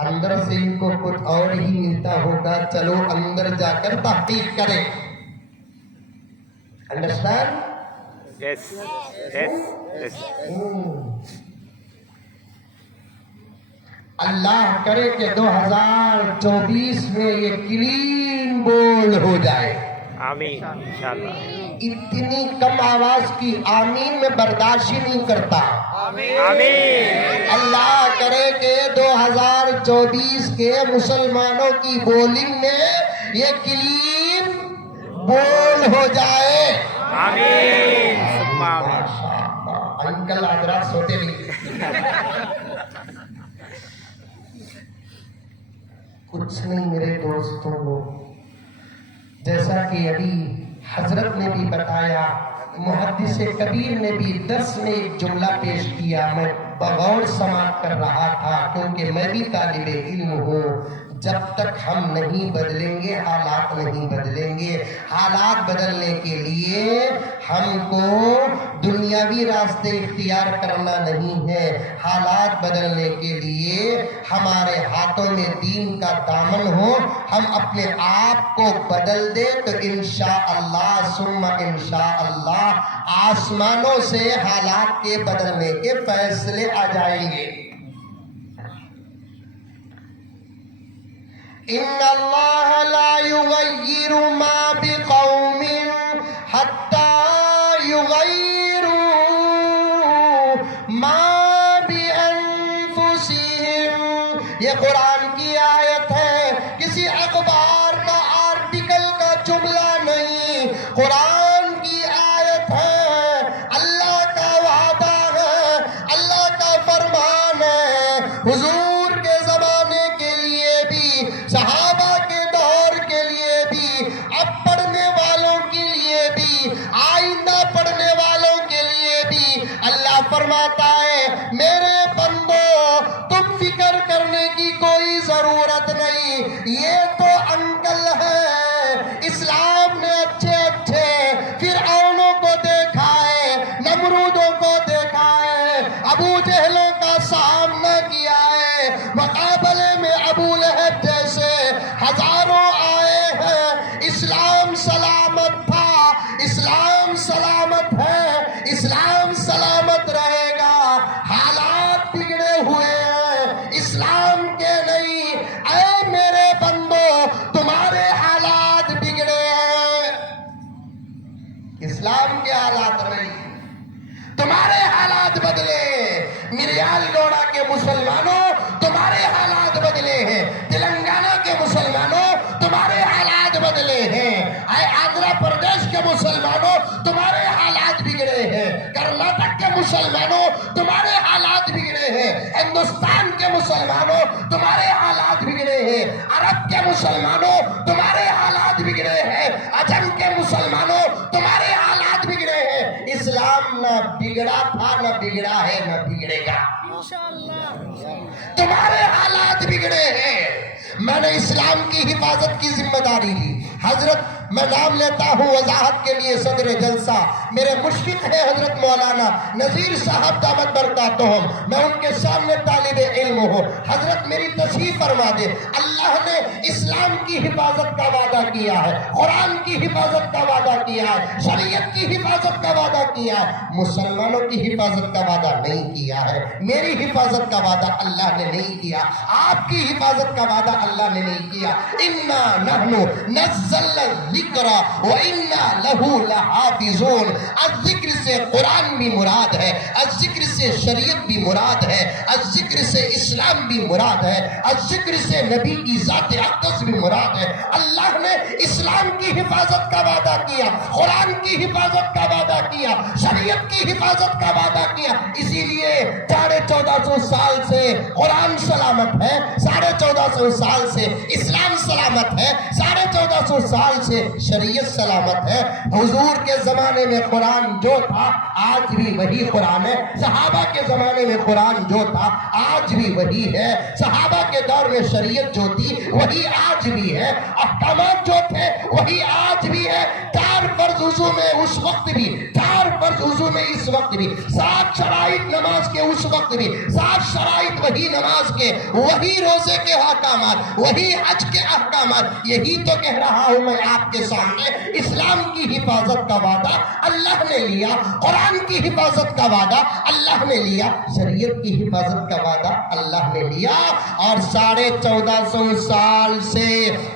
اندر سے ان کو کچھ اور ہی ملتا ہوگا، چلو اندر جا کر تحقیق کریں۔ انڈرسٹینڈ؟ یس یس یس۔ اللہ کرے کہ 2024 میں یہ کلین بولڈ ہو جائے۔ آمین انشاءاللہ۔ اتنی کم آواز کی آمین میں برداشت ہی نہیں کرتا۔ آمین۔ اللہ کرے کہ 2024 کے مسلمانوں کی بولنگ میں یہ کلین بولڈ ہو جائے۔ آمین ثم آمین۔ انکل حضرات سوتے نہیں۔ کچھ نہیں میرے دوستوں، جیسا کہ ابھی حضرت نے بھی بتایا، محدث کبیر نے بھی درس میں ایک جملہ پیش کیا، میں بغور سماعت کر رہا تھا کیونکہ میں بھی طالب علم ہوں۔ جب تک ہم نہیں بدلیں گے حالات نہیں بدلیں گے۔ حالات بدلنے کے لیے ہم کو دنیاوی راستے اختیار کرنا نہیں ہے، حالات بدلنے کے لیے ہمارے ہاتھوں میں دین کا دامن ہو، ہم اپنے آپ کو بدل دیں تو انشاءاللہ ثم انشاءاللہ آسمانوں سے حالات کے بدلنے کے فیصلے آ جائیں گے۔ ان اللہ لا یغیر ما بقوم حتی یغیروا ما بانفسہم۔ یہ قرآن کی آیت ہے، کسی اخبار کا آرٹیکل کا جملہ نہیں، قرآن کی آیت ہے، اللہ کا وعدہ ہے، اللہ کا فرمان ہے۔ حضور کے زمانے کے لیے بھی، صحابہ کے دور کے لیے بھی، اب پڑھنے والوں کے لیے بھی، آئندہ پڑھنے والوں کے لیے بھی اللہ فرماتا ہے میرے بندو تم فکر کرنے کی کوئی ضرورت نہیں، یہ تو انکل ہے۔ اسلام نے اچھے اچھے فرعونوں کو دیکھا ہے، نمرودوں کو دیکھا ہے، ابو جہلوں کا سامنا کیا ہے، مقابلے میں ابو لہب جیسے ہزاروں آئے ہیں۔ اسلام سلامت تھا، اسلام سلامت ہے، اسلام سلامت رہے گا۔ حالات بگڑے ہوئے ہیں، اسلام کے نہیں۔ اے میرے بندو تمہارے حالات بگڑے ہیں، اسلام کے حالات نہیں، تمہارے حالات بدلے ہیں۔ مریال گوڑا کے مسلمانوں تمہارے حالات بدلے ہیں، تلنگانہ کے مسلمانوں تمہارے حالات بدلے ہیں، اے آندھرا پردیش کے مسلمانوں تمہارے حالات بگڑے ہیں، کرناٹک کے مسلمانوں تمہارے حالات بگڑے ہیں، ہندوستان کے مسلمانوں تمہارے حالات بگڑے ہیں، عرب کے مسلمانوں تمہارے حالات بگڑے ہیں، عجم کے مسلمانوں تمہارے حالات بگڑے ہیں۔ اسلام نہ بگڑا تھا، نہ بگڑا ہے، نہ بگڑے گا۔ تمہارے حالات بگڑے ہیں۔ میں نے اسلام کی حفاظت کی ذمہ داری لی، حضرت میں نام لیتا ہوں وضاحت کے لیے صدر جلسہ میرے مشفق ہے حضرت مولانا نذیر صاحب دامت برکاتہم، میں ان کے سامنے طالب علم ہوں، حضرت میری تصحیح فرما دے۔ اللہ نے اسلام کی حفاظت کا وعدہ کیا ہے، قرآن کی حفاظت کا وعدہ کیا ہے، شریعت کی حفاظت کا وعدہ کیا ہے، مسلمانوں کی حفاظت کا وعدہ نہیں کیا ہے۔ میری حفاظت کا وعدہ اللہ نے نہیں کیا، آپ کی حفاظت کا وعدہ اللہ نے نہیں کیا۔ اِنَّا نَحْنُ نَزَّلْنَا الذِّكْرَ وَإِنَّا لَهُ لَحَافِظُونَ۔ الذکر سے قرآن بھی مراد ہے، الذکر سے شریعت بھی مراد ہے، الذکر سے اسلام بھی مراد ہے، الذکر سے نبی کی ذات اقدس بھی مراد ہے۔ اللہ نے اسلام کی حفاظت کا وعدہ کیا، قرآن کی حفاظت کا وعدہ کیا، شریعت کی حفاظت کا وعدہ کیا۔ اسی لیے 1450 سال سے قرآن سلامت ہے، 1450 سال سے اسلام سلامت ہے، 1450 سال سے شریعت سلامت ہے۔ حضور کے زمانے میں قرآن جو تھا آج بھی وہی قرآن ہے، صحابہ کے زمانے میں قرآن جو تھا آج بھی وہی ہے، صحابہ کے دور میں شریعت جو تھی وہی آج بھی ہے، احکامات جو تھے وہی آج بھی ہے۔ 4 فرض وضو میں اس وقت بھی، 4 فرض وضو میں اس وقت بھی، 7 شرائط نماز کے اس وقت بھی، 7 شرائط وہی نماز کے، وہی روزے کے احکامات، وہی حج کے احکامات۔ یہی تو کہہ رہا ہوں میں آپ کے سامنے، اسلام کی حفاظت کا وعدہ اللہ نے لیا، قرآن کی حفاظت کا وعدہ اللہ نے لیا، شریعت کی حفاظت کا وعدہ اللہ نے لیا۔ اور 1450 سال سے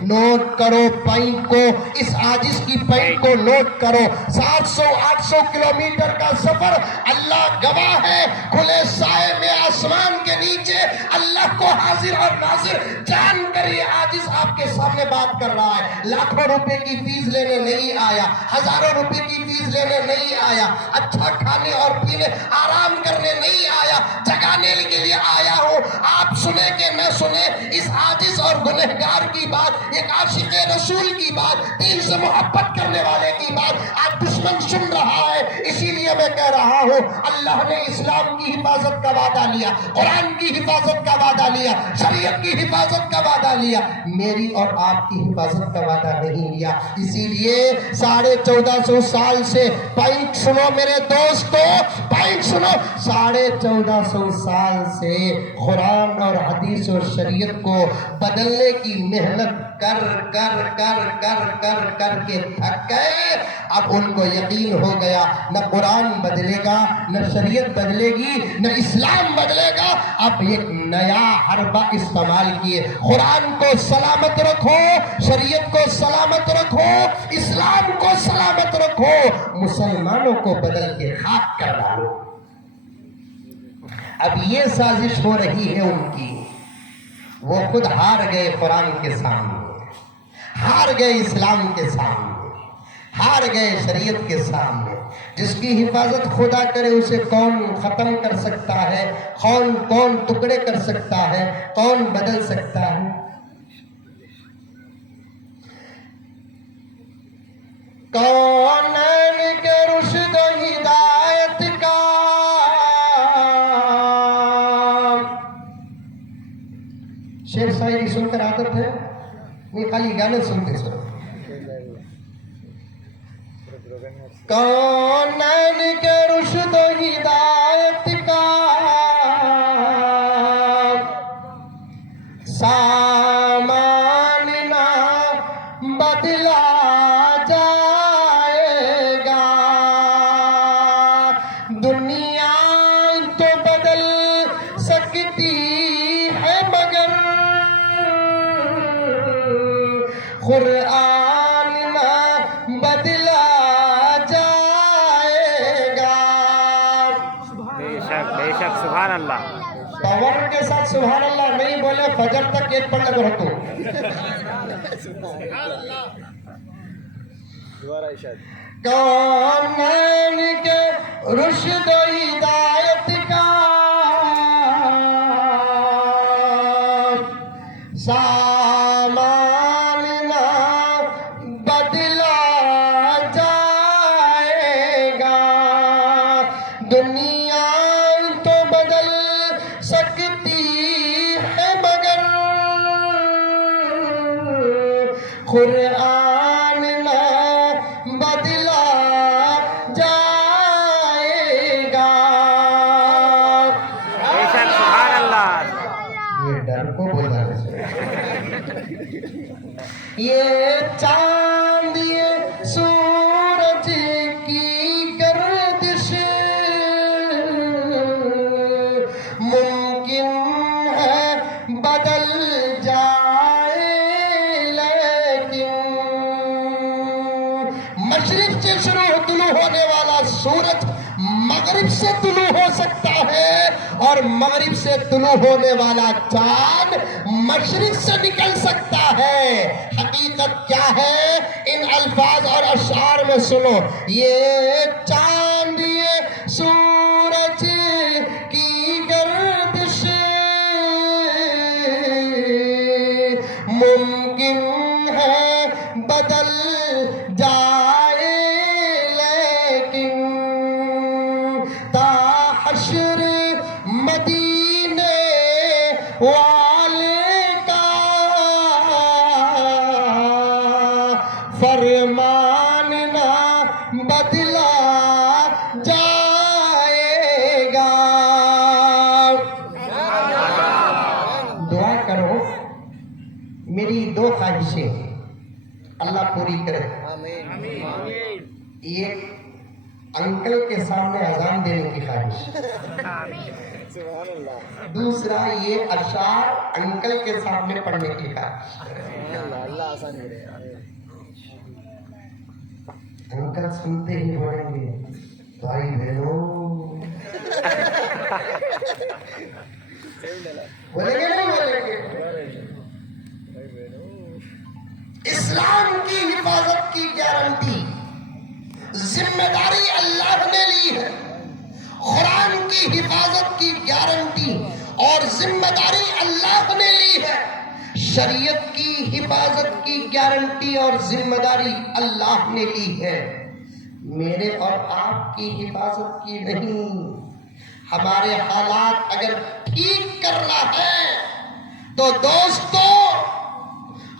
نوٹ کرو پوائنٹ کو، اس عاجز کی پوائنٹ کو نوٹ کرو، 700-800 کلومیٹر کا سفر، اللہ گواہ ہے، کھلے سائے میں آسمان کے نیچے اللہ کو حاضر اور ناظر جان کر یہ عاجز آپ کے سامنے بات کر رہا ہے۔ لاکھوں روپے کی فیس لینے نہیں آیا، ہزاروں روپے کی فیس لینے نہیں آیا، اچھا کھانے اور پینے آرام کرنے نہیں آیا، جگانے کے لیے آیا ہوں۔ آپ سنیں کہ نہ سنیں، اس عاجز اور گنہگار کی بات، ایک عاشق رسول کی بات، دین سے محبت کرنے والے کی بات آج دشمن سن رہا ہے۔ اسی لیے میں کہہ رہا ہوں، اللہ نے اسلام کی حفاظت کا وعدہ لیا، قرآن کی حفاظت کا وعدہ لیا، شریعت کی حفاظت کا وعدہ لیا، میری اور آپ کی حفاظت کا وعدہ نہیں لیا۔ اسی لیے 1450 سال سے پوائنٹ سنو میرے دوستو، پوائنٹ سنو، 1450 سال سے قرآن اور حدیث اور شریعت کو بدلنے کی محنت کر کر کر کر کر کر کے تھک گئے۔ اب ان کو یقین ہو گیا، نہ قرآن بدلے گا، نہ شریعت بدلے گی، نہ اسلام بدلے گا۔ اب ایک نیا حربہ استعمال کیے، قرآن کو سلامت رکھو، شریعت کو سلامت رکھو، اسلام کو سلامت رکھو، مسلمانوں کو بدل کے خاک کر ڈالو۔ اب یہ سازش ہو رہی ہے ان کی، وہ خود ہار گئے قرآن کے سامنے، ہار گئے اسلام کے سامنے، ہار گئے شریعت کے سامنے۔ جس کی حفاظت خدا کرے اسے کون ختم کر سکتا ہے، کون ٹکڑے کر سکتا ہے، کون بدل سکتا ہے؟ کونین کے رشد و ہدایت کا شعر شاعری سن کر عادت ہے، نہیں خالی گانے سنتے سن۔ کونین کے رشد و ہدایت کا سامان نہ بدلا جائے گا، دنیا تو بدل سکتی ہے مگر قرآن نہ بدلا جائے گا۔ بے شک بے شک، سبحان اللہ۔ پاور کے ساتھ سبحان اللہ نہیں بولے فجر تک ایک پڑھ لگ رہو۔ کونین کے رشد و ہدایت کا سامان نہ بدلا جائے گا، دنیا تو بدل سکتی ہے مگر قرآن نہ یہ چاند یہ سورج کی گردش ممکن ہے بدل جائے، لیکن مشرق سے شروع طلوع ہونے والا سورج مغرب سے طلوع ہو سکتا ہے، اور مغرب سے طلوع ہونے والا چاند مشرق سے نکل سکتا ہے۔ حقیقت کیا ہے؟ ان الفاظ اور اشعار میں سنو، یہ چاند یہ سورج کی گردش ممکن ہے بدل جائے، لیکن تا حشر مدینے والے کا فرمان نہ بدلا جائے گا۔ دعا کرو، میری دو خواہشیں اللہ پوری کرے۔ ایک انکل کے سامنے اذان دینے کی خواہش، دوسرا یہ اشعار انکل کے سامنے پڑھنے کی خواہش۔ انکل سنتے ہی بولیں گے بھائی بہنوں، بولیں گے نہیں بولیں گے؟ اسلام کی حفاظت کی گارنٹی ذمہ داری اللہ نے لی ہے، قرآن کی حفاظت کی گارنٹی اور ذمہ داری اللہ نے لی ہے، شریعت کی حفاظت کی گارنٹی اور ذمہ داری اللہ نے لی ہے، میرے اور آپ کی حفاظت کی نہیں۔ ہمارے حالات اگر ٹھیک کرنا ہے تو دوستو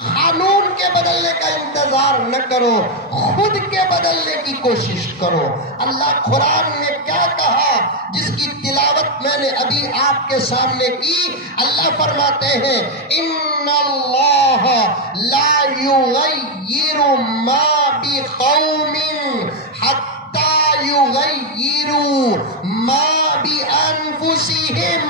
قانون کے بدلنے کا انتظار نہ کرو، خود کے بدلنے کی کوشش کرو۔ اللہ قرآن نے کیا کہا جس کی تلاوت میں نے ابھی آپ کے سامنے کی؟ اللہ فرماتے ہیں ان اللہ لا یغیر ما بقوم حتی یغیروا ما بانفسہم۔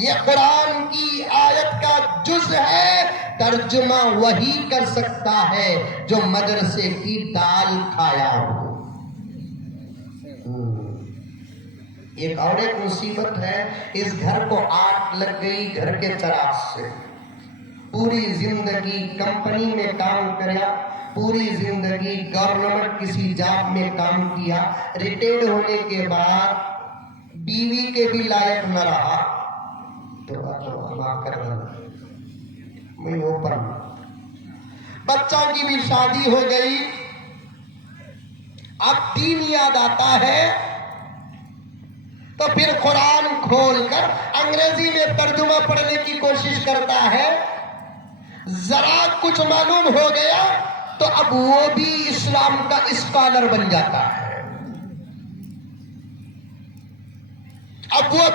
یہ قرآن کی آیت کا جز ہے، ترجمہ وہی کر سکتا ہے جو مدرسے کی دال کھایا ہو۔ ایک اور ایک مصیبت ہے، اس گھر کو آگ لگ گئی گھر کے چراغ سے، پوری زندگی کمپنی میں کام کریا، پوری زندگی گورنمنٹ کسی جاب میں کام کیا، ریٹائرڈ ہونے کے بعد بیوی کے بھی لائق نہ رہا تو معاف کر میں وہ پر بچہ کی بھی شادی ہو گئی، اب دین یاد آتا ہے تو پھر قرآن کھول کر انگریزی میں ترجمہ پڑھنے کی کوشش کرتا ہے، ذرا کچھ معلوم ہو گیا تو اب وہ بھی اسلام کا اسکالر بن جاتا ہے، اب وہ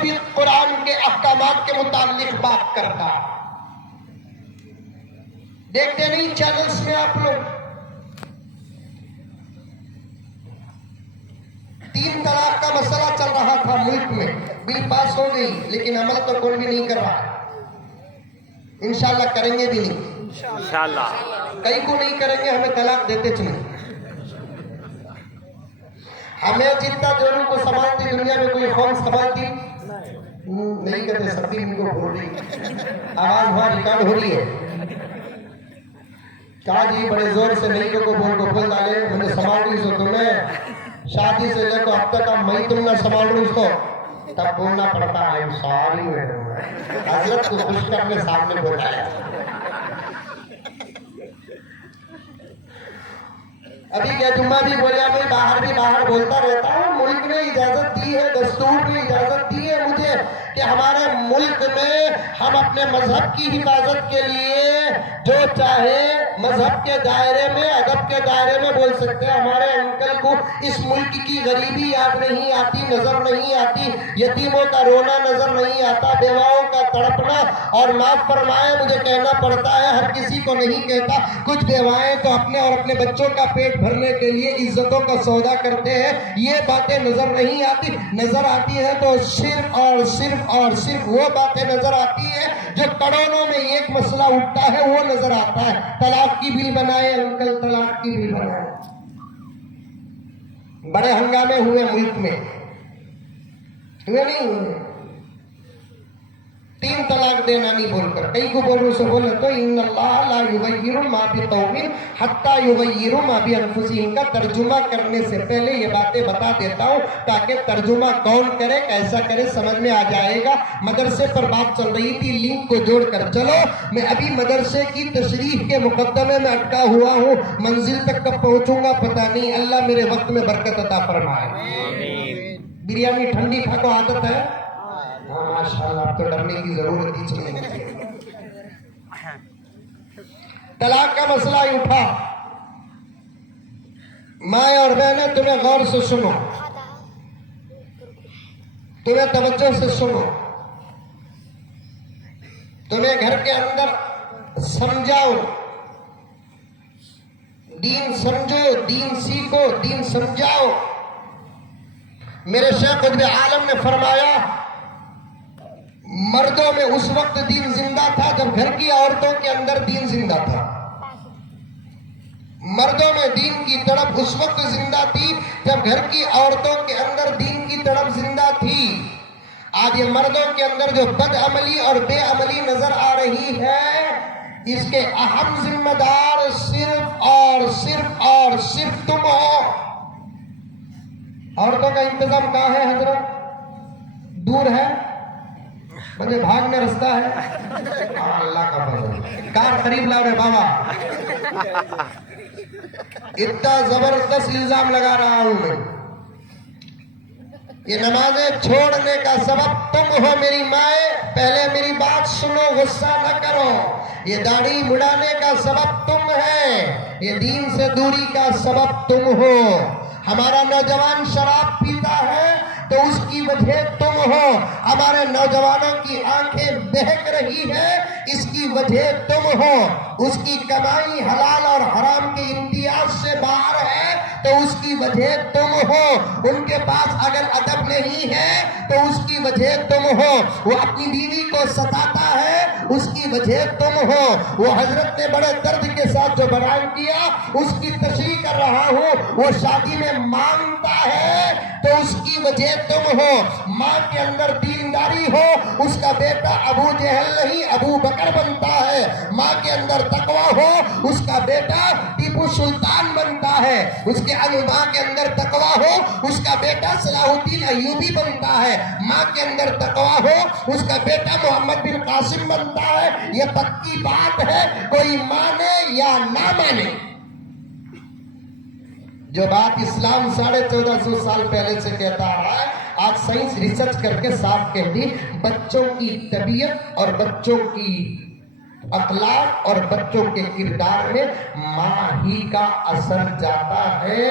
بھی قرآن کے احکامات کے متعلق بات کرتا ہے۔ دیکھتے نہیں چینلز میں آپ لوگ 3 طلاق کا مسئلہ چل رہا تھا ملک میں، بل پاس ہو گئی لیکن عمل تو کوئی بھی نہیں کر رہا، انشاءاللہ کریں گے بھی نہیں، انشاءاللہ کئی کو نہیں کریں گے، ہمیں طلاق دیتے چلیں۔ ہمیں جتنا جوروں کو سنبھالتی دنیا میں کوئی قوم سنبھالتی نہیں کرتے، سب بھی ان کو بول رہی، آواز وہاں ریکارڈ ہو رہی ہے، کہا جی بڑے زور سے نہیں کو بول ڈالے، مجھے سنبھال رہی سو تمہیں شادی سے لے کو اب تک میں تم نہ سنبھال رہی اس کو، تب بولنا پڑتا ہے سوری حضرت کو خوش کرنے سامنے بتایا۔ ابھی کیا جمعہ بھی بولیا، میں باہر بھی باہر بولتا رہتا ہوں، ملک نے اجازت دی ہے، دستور نے اجازت دی ہے مجھے کہ ہمارے ملک میں ہم اپنے مذہب کی حفاظت کے لیے جو چاہے مذہب کے دائرے میں، ادب کے دائرے میں بول سکتے ہیں. ہمارے انکل کو اس ملک کی غریبی یاد نہیں آتی، نظر نہیں آتی، یتیموں کا رونا نظر نہیں آتا، بیواؤں کا تڑپنا. اور معاف فرمائے مجھے کہنا پڑتا ہے، ہر کسی کو نہیں کہتا، کچھ بیوائیں تو اپنے اور اپنے بچوں کا پیٹ بھرنے کے لیے عزتوں کا سودا کرتے ہیں. یہ باتیں نظر نہیں آتی. نظر آتی ہے تو صرف اور صرف اور صرف وہ باتیں نظر آتی ہے جو کروڑوں میں ایک مسئلہ اٹھتا ہے وہ نظر آتا ہے. طلاق کی بل بنائے انکل، طلاق کی بل بنائے. بڑے ہنگامے ہوئے ملک میں، ہوئے نہیں ہوئے. 3 طلاق دینا نہیں بول کر، کئی کو بولوں سے بولے تو ان اللہ لا یغیر ما بقوم حتی یغیروا ما بانفسہم کا ترجمہ کرنے سے پہلے یہ باتیں بتا دیتا ہوں تاکہ ترجمہ کون کرے کیسا کرے سمجھ میں آ جائے گا. مدرسے پر بات چل رہی تھی، لنک کو جوڑ کر چلو. میں ابھی مدرسے کی تشریح کے مقدمے میں اٹکا ہوا ہوں، منزل تک کب پہنچوں گا پتہ نہیں. اللہ میرے وقت میں برکت عطا فرمائے. بریانی ٹھنڈی کھا کو عادت ہے؟ ہاں ماشاءاللہ، اب تو ڈرنے کی ضرورت ہی چلی نہیں. طلاق کا مسئلہ ہی اٹھا. مائیں اور بہنیں تمہیں غور سے سنو، تمہیں توجہ سے سنو. تمہیں گھر کے اندر سمجھاؤ، دین سمجھو، دین سیکھو، دین سمجھاؤ. میرے شیخ قطب عالم نے فرمایا مردوں میں اس وقت دین زندہ تھا جب گھر کی عورتوں کے اندر دین زندہ تھا. مردوں میں دین کی طرف اس وقت زندہ تھی جب گھر کی عورتوں کے اندر دین کی طرف زندہ تھی. آج یہ مردوں کے اندر جو بد عملی اور بے عملی نظر آ رہی ہے، اس کے اہم ذمہ دار صرف اور صرف اور صرف تم ہو. عورتوں کا انتظام کہاں ہے حضرت؟ دور ہے، مجھے بھاگنے رستہ ہے. اللہ کا فضل، کار قریب لاؤ رے بابا. اتنا زبردست الزام لگا رہا ہوں میں. یہ نمازیں چھوڑنے کا سبب تم ہو میری مائیں. پہلے میری بات سنو، غصہ نہ کرو. یہ داڑھی مڑانے کا سبب تم ہے، یہ دین سے دوری کا سبب تم ہو. ہمارا نوجوان شراب پیتا ہے تو اس کی وجہ تم ہو. ہمارے نوجوانوں کی آنکھیں بہک رہی ہے، اس کی وجہ تم ہو. اس کی کمائی حلال اور حرام کے امتیاز سے باہر ہے تو اس کی وجہ تم ہو. ان کے پاس اگر ادب نہیں ہے تو اس کی وجہ تم ہو. وہ اپنی بیوی کو ستاتا ہے، اس کی وجہ تم ہو. وہ حضرت نے بڑے درد کے ساتھ جو بیان کیا اس کی تشریح کر رہا ہوں. وہ شادی میں مانگتا ہے تو اس کی وجہ تم ہو. ماں کے اندر دینداری ہو، اس کا بیٹا ابو جہل نہیں ابو بکر بنتا ہے. ماں کے اندر تقوی ہو، اس کا بیٹا ٹیپو سلطان بنتا ہے. اس کے ماں کے اندر تقوی ہو، اس کا بیٹا صلاح الدین ایوبی بنتا ہے. ماں کے اندر تقوی ہو، اس کا بیٹا محمد بن قاسم بنتا ہے. یہ پکی بات ہے، کوئی مانے یا نہ مانے. جو بات اسلام 1450 سال پہلے سے کہتا رہا ہے، آج سائنس ریسرچ کر کے صاف کہہ دی. بچوں کی طبیعت اور بچوں کی اخلاق اور بچوں کے کردار میں ماں ہی کا اثر جاتا ہے.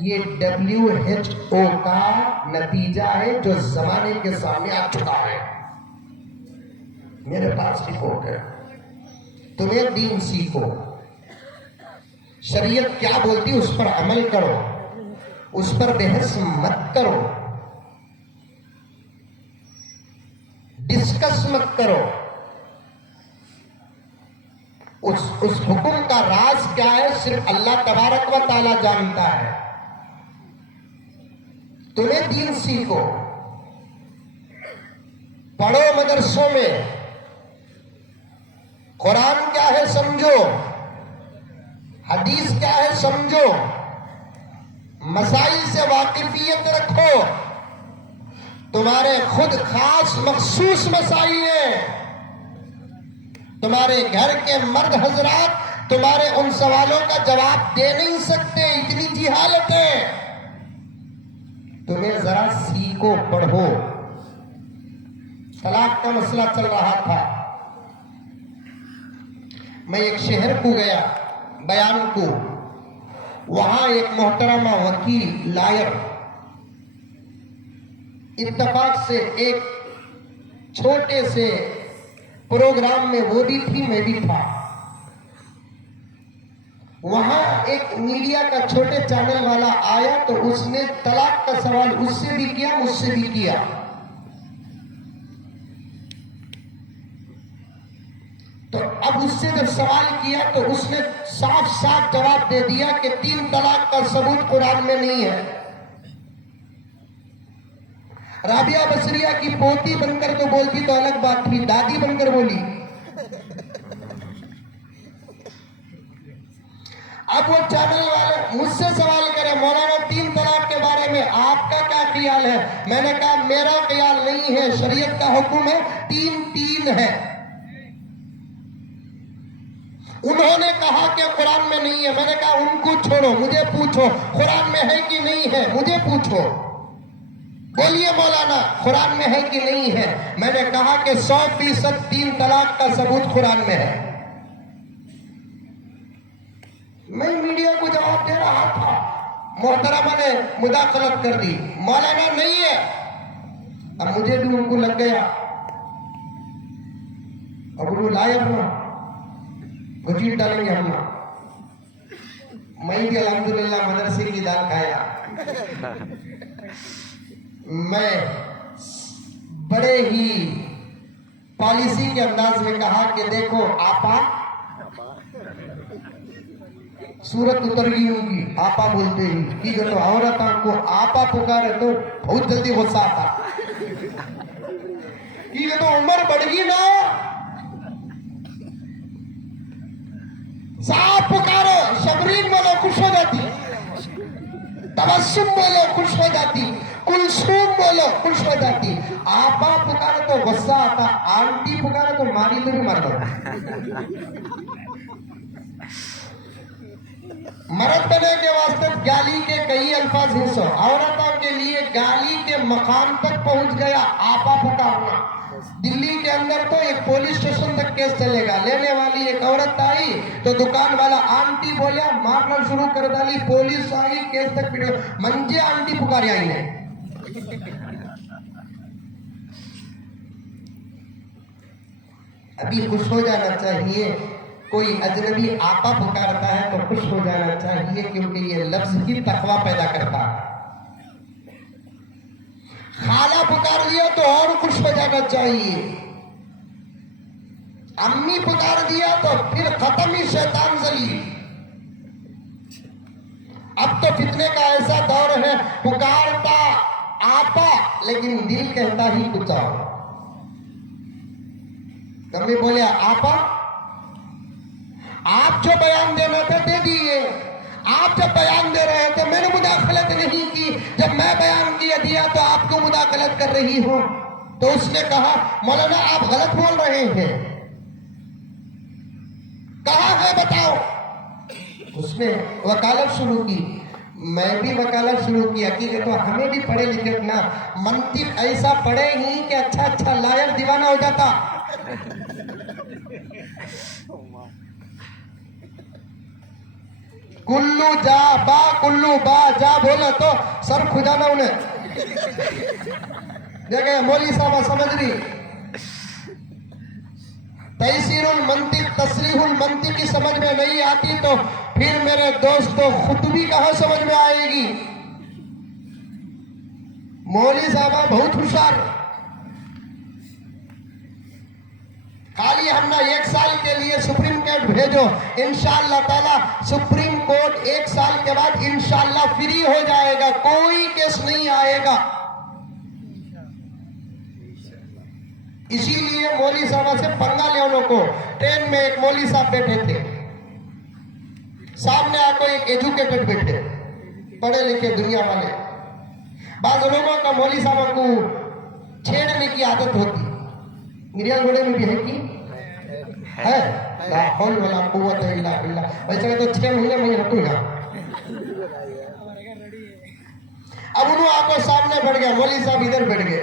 یہ WHO کا نتیجہ ہے جو زمانے کے سامنے آ چکا ہے. میرے پاس رپورٹ ہے. تمہیں دین سیکھو، شریعت کیا بولتی اس پر عمل کرو، اس پر بحث مت کرو، ڈسکس مت کرو. اس حکم کا راز کیا ہے صرف اللہ تبارک و تعالی جانتا ہے. تمہیں دین سیکھو، پڑھو مدرسوں میں، قرآن کیا ہے سمجھو، حدیث کیا ہے سمجھو، مسائل سے واقفیت رکھو. تمہارے خود خاص مخصوص مسائل ہیں. تمہارے گھر کے مرد حضرات تمہارے ان سوالوں کا جواب دے نہیں سکتے، اتنی جہالت ہے. تمہیں ذرا سیکھو، پڑھو. طلاق کا مسئلہ چل رہا تھا. میں ایک شہر کو گیا بیان کو. وہاں ایک محترمہ وکیل لائر اتفاق سے ایک چھوٹے سے پروگرام میں وہ بھی تھی میں بھی تھا. وہاں ایک میڈیا کا چھوٹے چینل والا آیا تو اس نے طلاق کا سوال اس سے بھی کیا مجھ سے بھی کیا. تو اب اس سے جب سوال کیا تو اس نے صاف صاف جواب دے دیا کہ 3 طلاق کا ثبوت قرآن میں نہیں ہے. رابعہ بصریہ کی پوتی بن کر تو بولتی تو الگ بات تھی، دادی بن کر بولی. اب وہ چینل والے مجھ سے سوال کرے مولانا 3 طلاق کے بارے میں آپ کا کیا خیال ہے؟ میں نے کہا میرا خیال نہیں ہے، شریعت کا حکم ہے 3 ہے. انہوں نے کہا کہ قرآن میں نہیں ہے. میں نے کہا ان کو چھوڑو، مجھے پوچھو قرآن میں ہے کہ نہیں ہے، مجھے پوچھو. بولیے مولانا قرآن میں ہے کہ نہیں ہے؟ میں نے کہا کہ 100% 3 طلاق کا ثبوت قرآن میں ہے. میں میڈیا کو جواب دے رہا تھا، محترمہ نے مداخلت کر دی، مولانا نہیں ہے. اب مجھے بھی ان کو لگ گیا. اب وہ لائر نا گجی ڈالیں گے ہم. میں بھی الحمدللہ مدرسے کی دال کھایا. میں بڑے ہی پالیسی کے انداز میں کہا کہ دیکھو آپا، سورت اتر گئی ان کی آپا بولتے ہی ٹھیک ہے. تو عورتوں کو آپا پکارے تو بہت جلدی غصہ آتا. ٹھیک ہے تو عمر بڑھ گئی نا، صاحب پکارو، شبرین بولو خوش ہو جاتی، تبسم بولو خوش ہو جاتی، کلثوم بولو خوش ہو جاتی. آپا پکارے تو غصہ آتا، آنٹی پکارے تو ماری تو بھی مر دو. مرد بنے کے واسطے گالی کے کئی الفاظ حصوں، عورتوں کے لیے گالی کے مقام تک پہنچ گیا آپا پکارنا. دلی کے اندر تو ایک پولیس اسٹیشن تک کیس چلے گا. لینے والی ایک عورت آئی تو دکان والا آنٹی بولیا، مارنا شروع کر ڈالی. پولیس آئی، کیس تک پڑے، منجے آنٹی پکاری آئی نے. ابھی خوش ہو جانا چاہیے. کوئی اجنبی آپا پکارتا ہے تو خوش ہو جانا چاہیے، کیونکہ یہ لفظ ہی تقویٰ پیدا کرتا ہے. خالہ پکار دیا تو اور خوش ہو جانا چاہیے. امی پکار دیا تو پھر ختم ہی شیطان ذلیل. اب تو فتنے کا ایسا دور ہے، پکارتا آپا لیکن دل کہتا ہی کچھ اور. کبھی بولے آپا، آپ جو بیان دینا تھا دے دیے. آپ جب بیان دے رہے تھے میں نے مداخلت نہیں کی، جب میں بیان دیا تو آپ کو مداخلت کر رہی ہو. تو اس نے کہا مولانا آپ غلط بول رہے ہیں. کہاں ہے بتاؤ. اس نے وکالت شروع کی، میں بھی وکالت شروع کی. حقیقت تو ہمیں بھی پڑھے لکھے نا، منطق ایسا پڑھے ہی کہ اچھا لائر دیوانہ ہو جاتا. کلو با جا بولا تو سر کھجانا انہیں. دیکھیں مولوی صاحب سمجھ رہی، تیسیر المنطق تصریح المنطق کی سمجھ میں نہیں آتی تو پھر میرے دوستو خطبی کہاں سمجھ میں آئے گی. مولوی صاحب بہت ہوشیار. خالی ہم نے 1 سال کے لیے سپریم کورٹ بھیجو، انشاءاللہ تعالی سپریم کورٹ 1 سال کے بعد انشاءاللہ فری ہو جائے گا، کوئی کیس نہیں آئے گا. اسی لیے مولوی صاحب سے پنگا لینے کو. ٹرین میں ایک مولوی صاحب بیٹھے تھے، سامنے آ کو ایک ایجوکیٹڈ بیٹھے، پڑھے لکھے دنیا والے. بعض لوگوں کا مولوی صاحب کو چھیڑنے کی عادت ہوتی. میریا گھوڑے میں بھی ہے کی ہے، لا حول ولا قوت الا باللہ. ویسے تو 6 مہینے میں رکھوں گا. اب انہوں آپ کو سامنے بیٹھ گیا، مولوی صاحب ادھر بیٹھ گئے.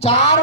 4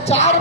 4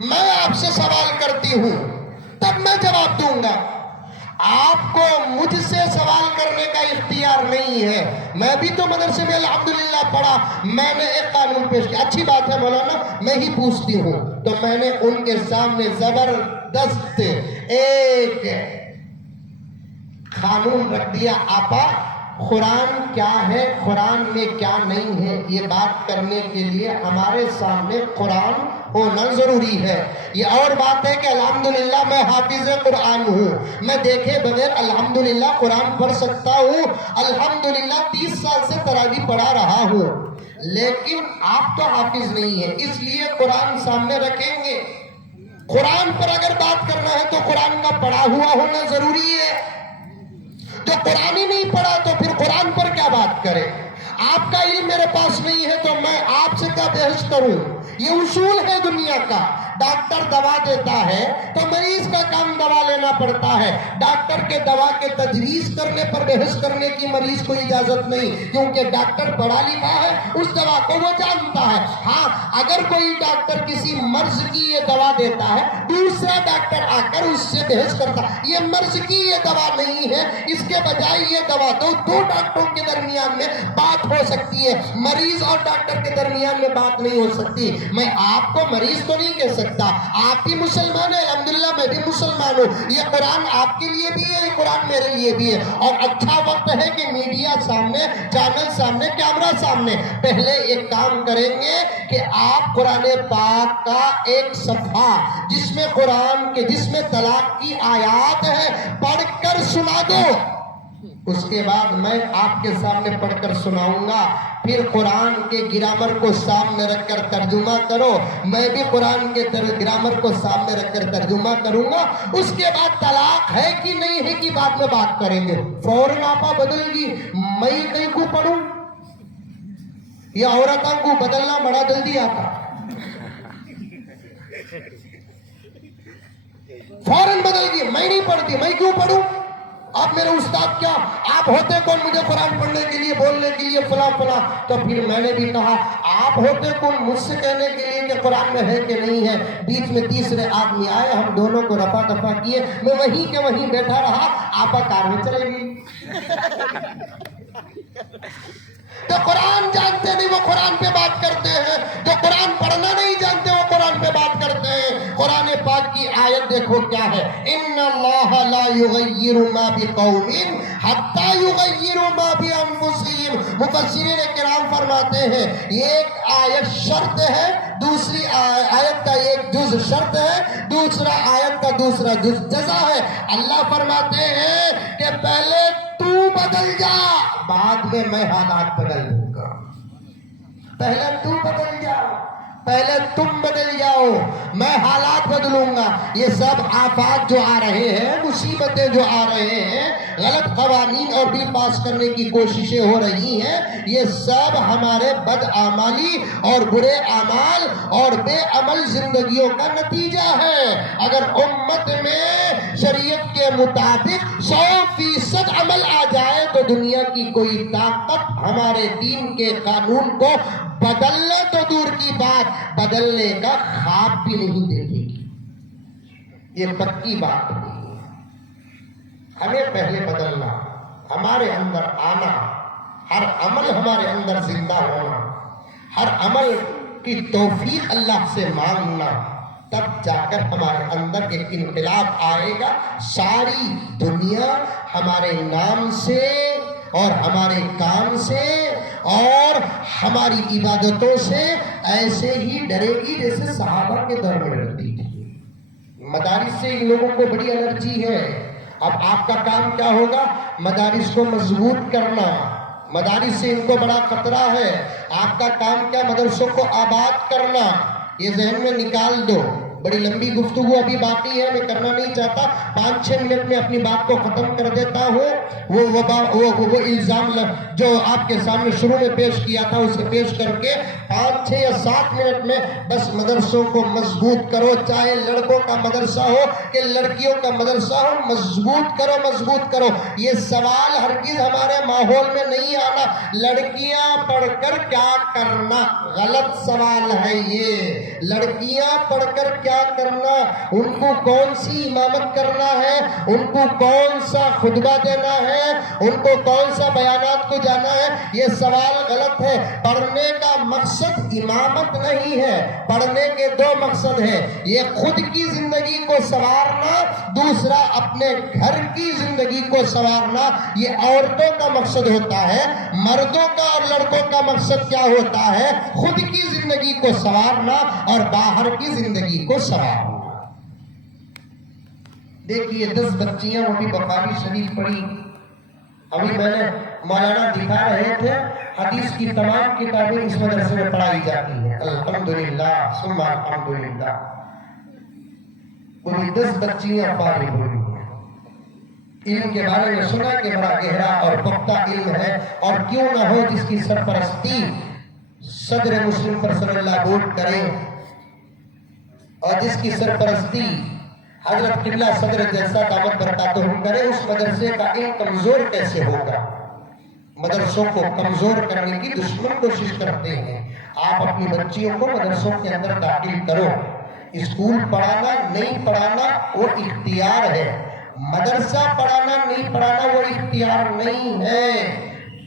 میں آپ سے سوال کرتی ہوں تب میں جواب دوں گا. آپ کو مجھ سے سوال کرنے کا اختیار نہیں ہے. میں بھی تو مدرسے میں الحمدللہ پڑھا, میں نے ایک قانون پیش کیا. اچھی بات ہے مولانا, میں ہی پوچھتی ہوں. تو میں نے ان کے سامنے زبردست ایک قانون رکھ دیا. آپا قرآن کیا ہے, قرآن میں کیا نہیں ہے, یہ بات کرنے کے لیے ہمارے سامنے قرآن ہونا ضروری ہے. یہ اور بات ہے کہ الحمدللہ میں حافظ قرآن ہوں, میں دیکھے بغیر الحمدللہ قرآن پڑھ سکتا ہوں. الحمدللہ 30 سال سے تراویح پڑھا رہا ہوں. لیکن آپ تو حافظ نہیں ہیں, اس لیے قرآن سامنے رکھیں گے. قرآن پر اگر بات کرنا ہے تو قرآن کا پڑھا ہوا ہونا ضروری ہے. جو قرآن ہی نہیں پڑھا تو پھر قرآن پر کیا بات کرے. آپ کا علم میرے پاس نہیں ہے تو میں آپ سے کیا بحث کروں. یہ اصول ہے دنیا کا. ڈاکٹر دوا دیتا ہے تو مریض کا کام دوا لینا پڑتا ہے. ڈاکٹر کے دوا کے تجویز کرنے پر بحث کرنے کی مریض کو اجازت نہیں, کیونکہ ڈاکٹر پڑھا لکھا ہے, اس دوا کو وہ جانتا ہے. ہاں, اگر کوئی ڈاکٹر کسی مرض کی یہ دوا دیتا ہے, دوسرا ڈاکٹر آ کر اس سے بحث کرتا ہے یہ مرض کی یہ دوا نہیں ہے, اس کے بجائے یہ دوا دو. دو ڈاکٹروں کے درمیان میں بات ہو سکتی ہے, مریض اور ڈاکٹر کے درمیان میں بات نہیں ہو سکتی. میں آپ کو مریض تو نہیں کہہ سکتا. آپ بھی مسلمان ہیں, الحمدللہ میں بھی مسلمان ہوں. یہ قرآن آپ کے لیے بھی ہے, یہ قرآن میرے لیے بھی ہے. اور اچھا وقت ہے کہ میڈیا سامنے, چینل سامنے, کیمرہ سامنے. پہلے ایک کام کریں گے کہ آپ قرآن پاک کا ایک صفحہ جس میں قرآن کے جس میں طلاق کی آیات ہے پڑھ کر سنا دو. اس کے بعد میں آپ کے سامنے پڑھ کر سناؤں گا. پھر قرآن کے گرامر کو سامنے رکھ کر ترجمہ کرو, میں بھی قرآن کے گرامر کو سامنے رکھ کر ترجمہ کروں گا. اس کے بعد طلاق ہے کہ نہیں ہے کی بات میں بات کریں گے. فوراً آپا بدل گی, میں کہیں کو پڑھوں یا عورتوں کو بدلنا بڑا جلدی آتا. فوراً بدل گئی, میں نہیں پڑھتی, میں کیوں پڑھوں. آپ میرے استاد کیا, آپ ہوتے کون مجھے قرآن پڑھنے کے لیے, بولنے کے لیے فلاں فلاں. تو پھر میں نے بھی کہا آپ ہوتے کون مجھ سے کہنے کے لیے کہ قرآن میں ہے کہ نہیں ہے. بیچ میں تیسرے آدمی آئے, ہم دونوں کو رفع دفع کیے, میں وہیں کے وہیں بیٹھا رہا, آپا کار میں چلے گئی. تو قرآن جانتے نہیں وہ قرآن پہ بات کرتے ہیں, جو قرآن پڑھنا نہیں جانتے وہ قرآن پہ بات کرتے ہیں. قرآن پاک کی آیت دیکھو کیا ہے, ان اللہ لا یغیر ما بقوم حتی یغیروا ما بانفسہم. مفسرین کرام فرماتے ہیں ایک آیت شرط ہے, دوسری آیت کا ایک جز شرط ہے, دوسرا آیت کا دوسرا جز جزا ہے. اللہ فرماتے ہیں کہ پہلے تو بدل جا, بعد میں حالات بدل دوں گا. پہلے تو بدل جا, پہلے تم بدل جاؤ, میں حالات بدلوں گا. یہ سب آفات جو آ رہے ہیں, مصیبتیں جو آ رہے ہیں, غلط قوانین اور بل پاس کرنے کی کوششیں ہو رہی ہیں, یہ سب ہمارے بدعملی اور برے اعمال اور بے عمل زندگیوں کا نتیجہ ہے. اگر امت میں شریعت کے مطابق 100% عمل آ جائے تو دنیا کی کوئی طاقت ہمارے دین کے قانون کو بدلنا تو دور کی بات, بدلنے کا خواب بھی نہیں دیکھے گی. یہ پکی بات نہیں ہے. ہمیں پہلے بدلنا, ہمارے اندر آنا, ہر عمل ہمارے اندر زندہ ہونا, ہر عمل کی توفیق اللہ سے مانگنا, تب جا کر ہمارے اندر ایک انقلاب آئے گا. ساری دنیا ہمارے نام سے اور ہمارے کام سے اور ہماری عبادتوں سے ایسے ہی ڈرے گی جیسے صحابہ کے دور میں ڈرتی تھی. مدارس سے ان لوگوں کو بڑی الرجی ہے. اب آپ کا کام کیا ہوگا, مدارس کو مضبوط کرنا. مدارس سے ان کو بڑا خطرہ ہے. آپ کا کام کیا, مدرسوں کو آباد کرنا. یہ ذہن میں نکال دو. بڑی لمبی گفتگو ابھی باقی ہے, میں کرنا نہیں چاہتا, 5-6 منٹ میں اپنی بات کو ختم کر دیتا ہوں. وہ الزام جو آپ کے سامنے شروع میں پیش کیا تھا اسے پیش کر کے 5-6 یا 7 منٹ میں بس مدرسوں کو مضبوط کرو, چاہے لڑکوں کا مدرسہ ہو کہ لڑکیوں کا مدرسہ ہو, مضبوط کرو, مضبوط کرو. یہ سوال ہرگز ہمارے ماحول میں نہیں آنا, لڑکیاں پڑھ کر کیا کرنا, غلط سوال ہے یہ. لڑکیاں پڑھ کر کیا کرنا، ان کو کون سی امامت کرنا ہے، ان کو کون سا خطبہ دینا ہے، ان کو کون سا بیانات کو جانا ہے، یہ سوال غلط ہے۔ پڑھنے کا مقصد امامت نہیں ہے، پڑھنے کے دو مقصد ہیں، یہ خود کی زندگی کو سنوارنا، دوسرا اپنے گھر کی زندگی کو سنوارنا۔ یہ عورتوں کا مقصد ہوتا ہے، مردوں کا اور لڑکوں کا مقصد کیا ہوتا ہے؟ خود کی زندگی کو سنوارنا اور باہر کی زندگی کو سنوارنا۔ دیکھیے 10 بچیاں وہ بھی بخاری شریف پڑھی، ابھی میں نے مولانا دکھا رہے تھے، حدیث کی تمام کتابیں اس مدرسے میں پڑھائی جاتی ہیں، الحمدللہ ثم الحمدللہ۔ پوری 10 بچیاں فارغ ہوئی ہیں۔ علم کے بارے میں سنا کہ بڑا گہرا اور پختہ علم ہے، اور کیوں نہ ہو جس کی سرپرستی صدر مسلم پر صلی اللہ گوٹ کرے، اور جس کی سرپرستی حضرت قبلہ صدر جیسا دعوت برکاتہم کرے، اس مدرسے کا علم کمزور کیسے ہوگا؟ مدرسوں کو کمزور کرنے کی دشمن کوشش کرتے ہیں۔ آپ اپنی بچیوں کو مدرسوں کے اندر داخل کرو۔ اسکول پڑھانا نہیں پڑھانا وہ اختیار ہے، مدرسہ پڑھانا نہیں پڑھانا وہ اختیار نہیں ہے،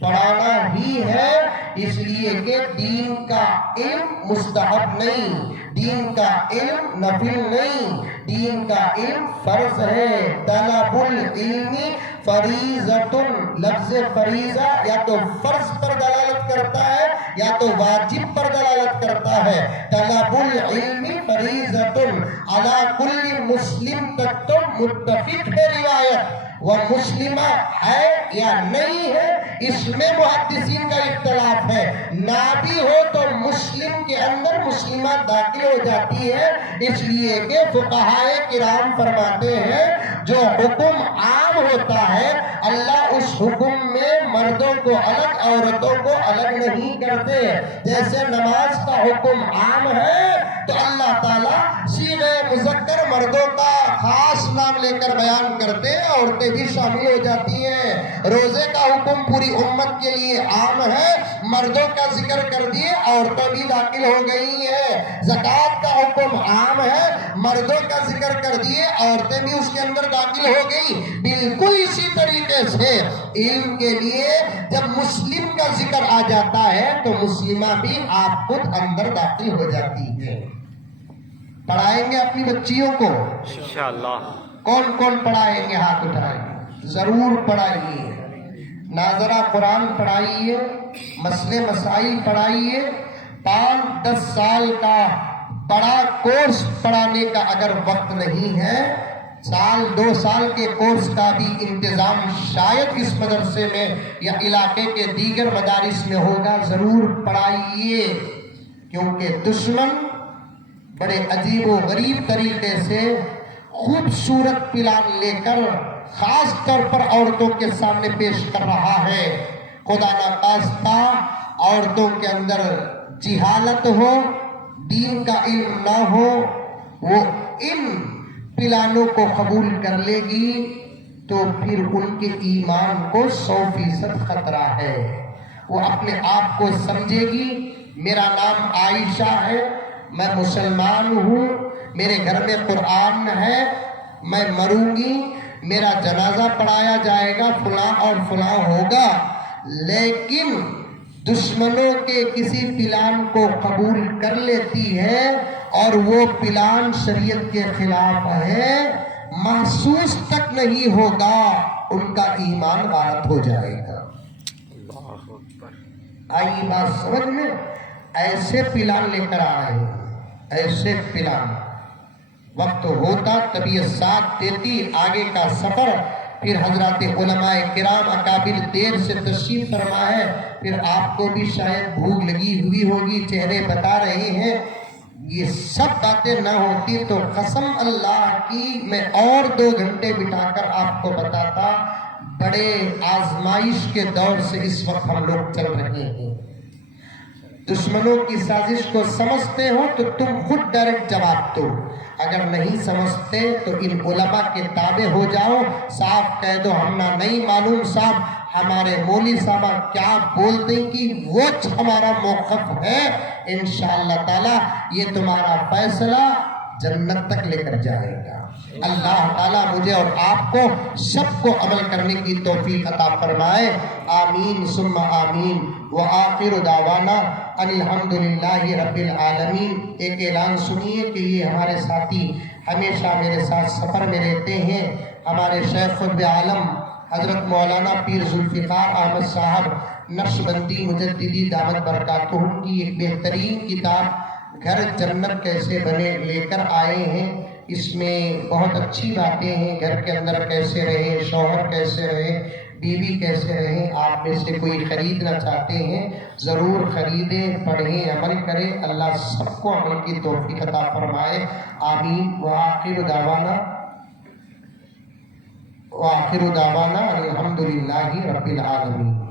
پڑھانا ہی ہے، اس لیے کہ دین کا علم مستحب نہیں، دین کا علم نفل نہیں، دین کا علم فرض ہے۔ طلب العلم فریضۃ، لفظ فریضہ یا تو فرض پر دلالت کرتا ہے یا تو واجب پر دلالت کرتا ہے۔ طلب العلم فریضۃ علی کل مسلم، تک تو متفق ہے روایت، وہ مسلمہ ہے یا نہیں ہے اس میں محدثین کا اختلاف ہے۔ نہ بھی ہو تو مسلم کے اندر مسلمہ داخل ہو جاتی ہے، اس لیے کہ فقہائے کرام فرماتے ہیں جو حکم عام ہوتا ہے اللہ اس حکم میں مردوں کو الگ عورتوں کو الگ نہیں کرتے۔ جیسے نماز کا حکم عام ہے تو اللہ تعالیٰ صیغہ مذکر مردوں کا خاص نام لے کر بیان کرتے ہیں، عورتیں بھی شامل ہو جاتی ہیں۔ روزے کا حکم پوری امت کے لیے عام ہے، مردوں کا ذکر کر دیے عورتیں بھی داخل ہو گئی ہیں۔ زکوٰۃ کا حکم عام ہے، مردوں کا ذکر کر دیے عورتیں بھی اس کے اندر داخل ہو گئی۔ بالکل اسی طریقے سے علم کے لیے جب مسلم کا ذکر آ جاتا ہے تو مسلمہ بھی آپ خود اندر داخل ہو جاتی ہے۔ پڑھائیں گے اپنی بچیوں کو انشاءاللہ۔ کون کون پڑھائیں گے؟ ہاتھ اٹھائیں، ضرور پڑھائیے۔ ناظرہ قرآن پڑھائیے، مسئلے مسائل پڑھائیے۔ 5-10 سال کا بڑا کورس پڑھانے کا اگر وقت نہیں ہے، 1-2 سال کے کورس کا بھی انتظام شاید اس مدرسے میں یا علاقے کے دیگر مدارس میں ہوگا، ضرور پڑھائیے، کیونکہ دشمن بڑے عجیب و غریب طریقے سے خوبصورت پلان لے کر خاص طور پر عورتوں کے سامنے پیش کر رہا ہے۔ خدا نخواستہ عورتوں کے اندر جہالت ہو، دین کا علم نہ ہو، وہ ان پلانوں کو قبول کر لے گی تو پھر ان کے ایمان کو 100% خطرہ ہے۔ وہ اپنے آپ کو سمجھے گی میرا نام عائشہ ہے، میں مسلمان ہوں، میرے گھر میں قرآن ہے، میں مروں گی، میرا جنازہ پڑھایا جائے گا، فلاں اور فلاں ہوگا، لیکن دشمنوں کے کسی پلان کو قبول کر لیتی ہے اور وہ پلان شریعت کے خلاف ہے، محسوس تک نہیں ہوگا، ان کا ایمان غلط ہو جائے گا۔ آئی بات سمجھ میں؟ ایسے پلان لے کر آ رہے ہیں، ایسے پلان۔ وقت ہوتا طبیعت ساتھ دیتی، آگے کا سفر پھر حضرات علماء کرام اکابر دیر سے تشریف فرما ہے، پھر آپ کو بھی شاید بھوک لگی ہوئی ہوگی، چہرے بتا رہے ہیں۔ یہ سب باتیں نہ ہوتی تو قسم اللہ کی میں اور 2 گھنٹے بٹا کر آپ کو بتاتا۔ بڑے آزمائش کے دور سے اس وقت ہم لوگ چل رہے ہیں۔ دشمنوں کی سازش کو سمجھتے ہو تو تم خود ڈائریکٹ جواب دو، اگر نہیں سمجھتے تو ان علماء کے تابع ہو جاؤ، صاف کہہ دو ہمنا نہیں معلوم صاحب، ہمارے مولوی صاحب کیا بولتے ہیں کہ وہ ہمارا موقف ہے، انشاءاللہ تعالی یہ تمہارا فیصلہ جنت تک لے کر جائے گا۔ اللہ تعالیٰ مجھے اور آپ کو سب کو عمل کرنے کی توفیق عطا فرمائے، آمین ثم آمین۔ وآخر دعوانا ان الحمدللہ رب العالمین۔ ایک اعلان سنیے کہ یہ ہمارے ساتھی ہمیشہ میرے ساتھ سفر میں رہتے ہیں، ہمارے شیخ قطب عالم حضرت مولانا پیر ذوالفقار احمد صاحب نقشبندی مجددی دامت برکاتہم کی ایک بہترین کتاب گھر جنت کیسے بنے لے کر آئے ہیں۔ اس میں بہت اچھی باتیں ہیں، گھر کے اندر کیسے رہیں، شوہر کیسے رہیں، بیوی کیسے رہیں۔ آپ میں سے کوئی خریدنا چاہتے ہیں ضرور خریدیں، پڑھیں، عمل کریں۔ اللہ سب کو عمل کی توفیق عطا فرمائے، آمین۔ وآخر دعوانا الحمدللہ رب العالمین۔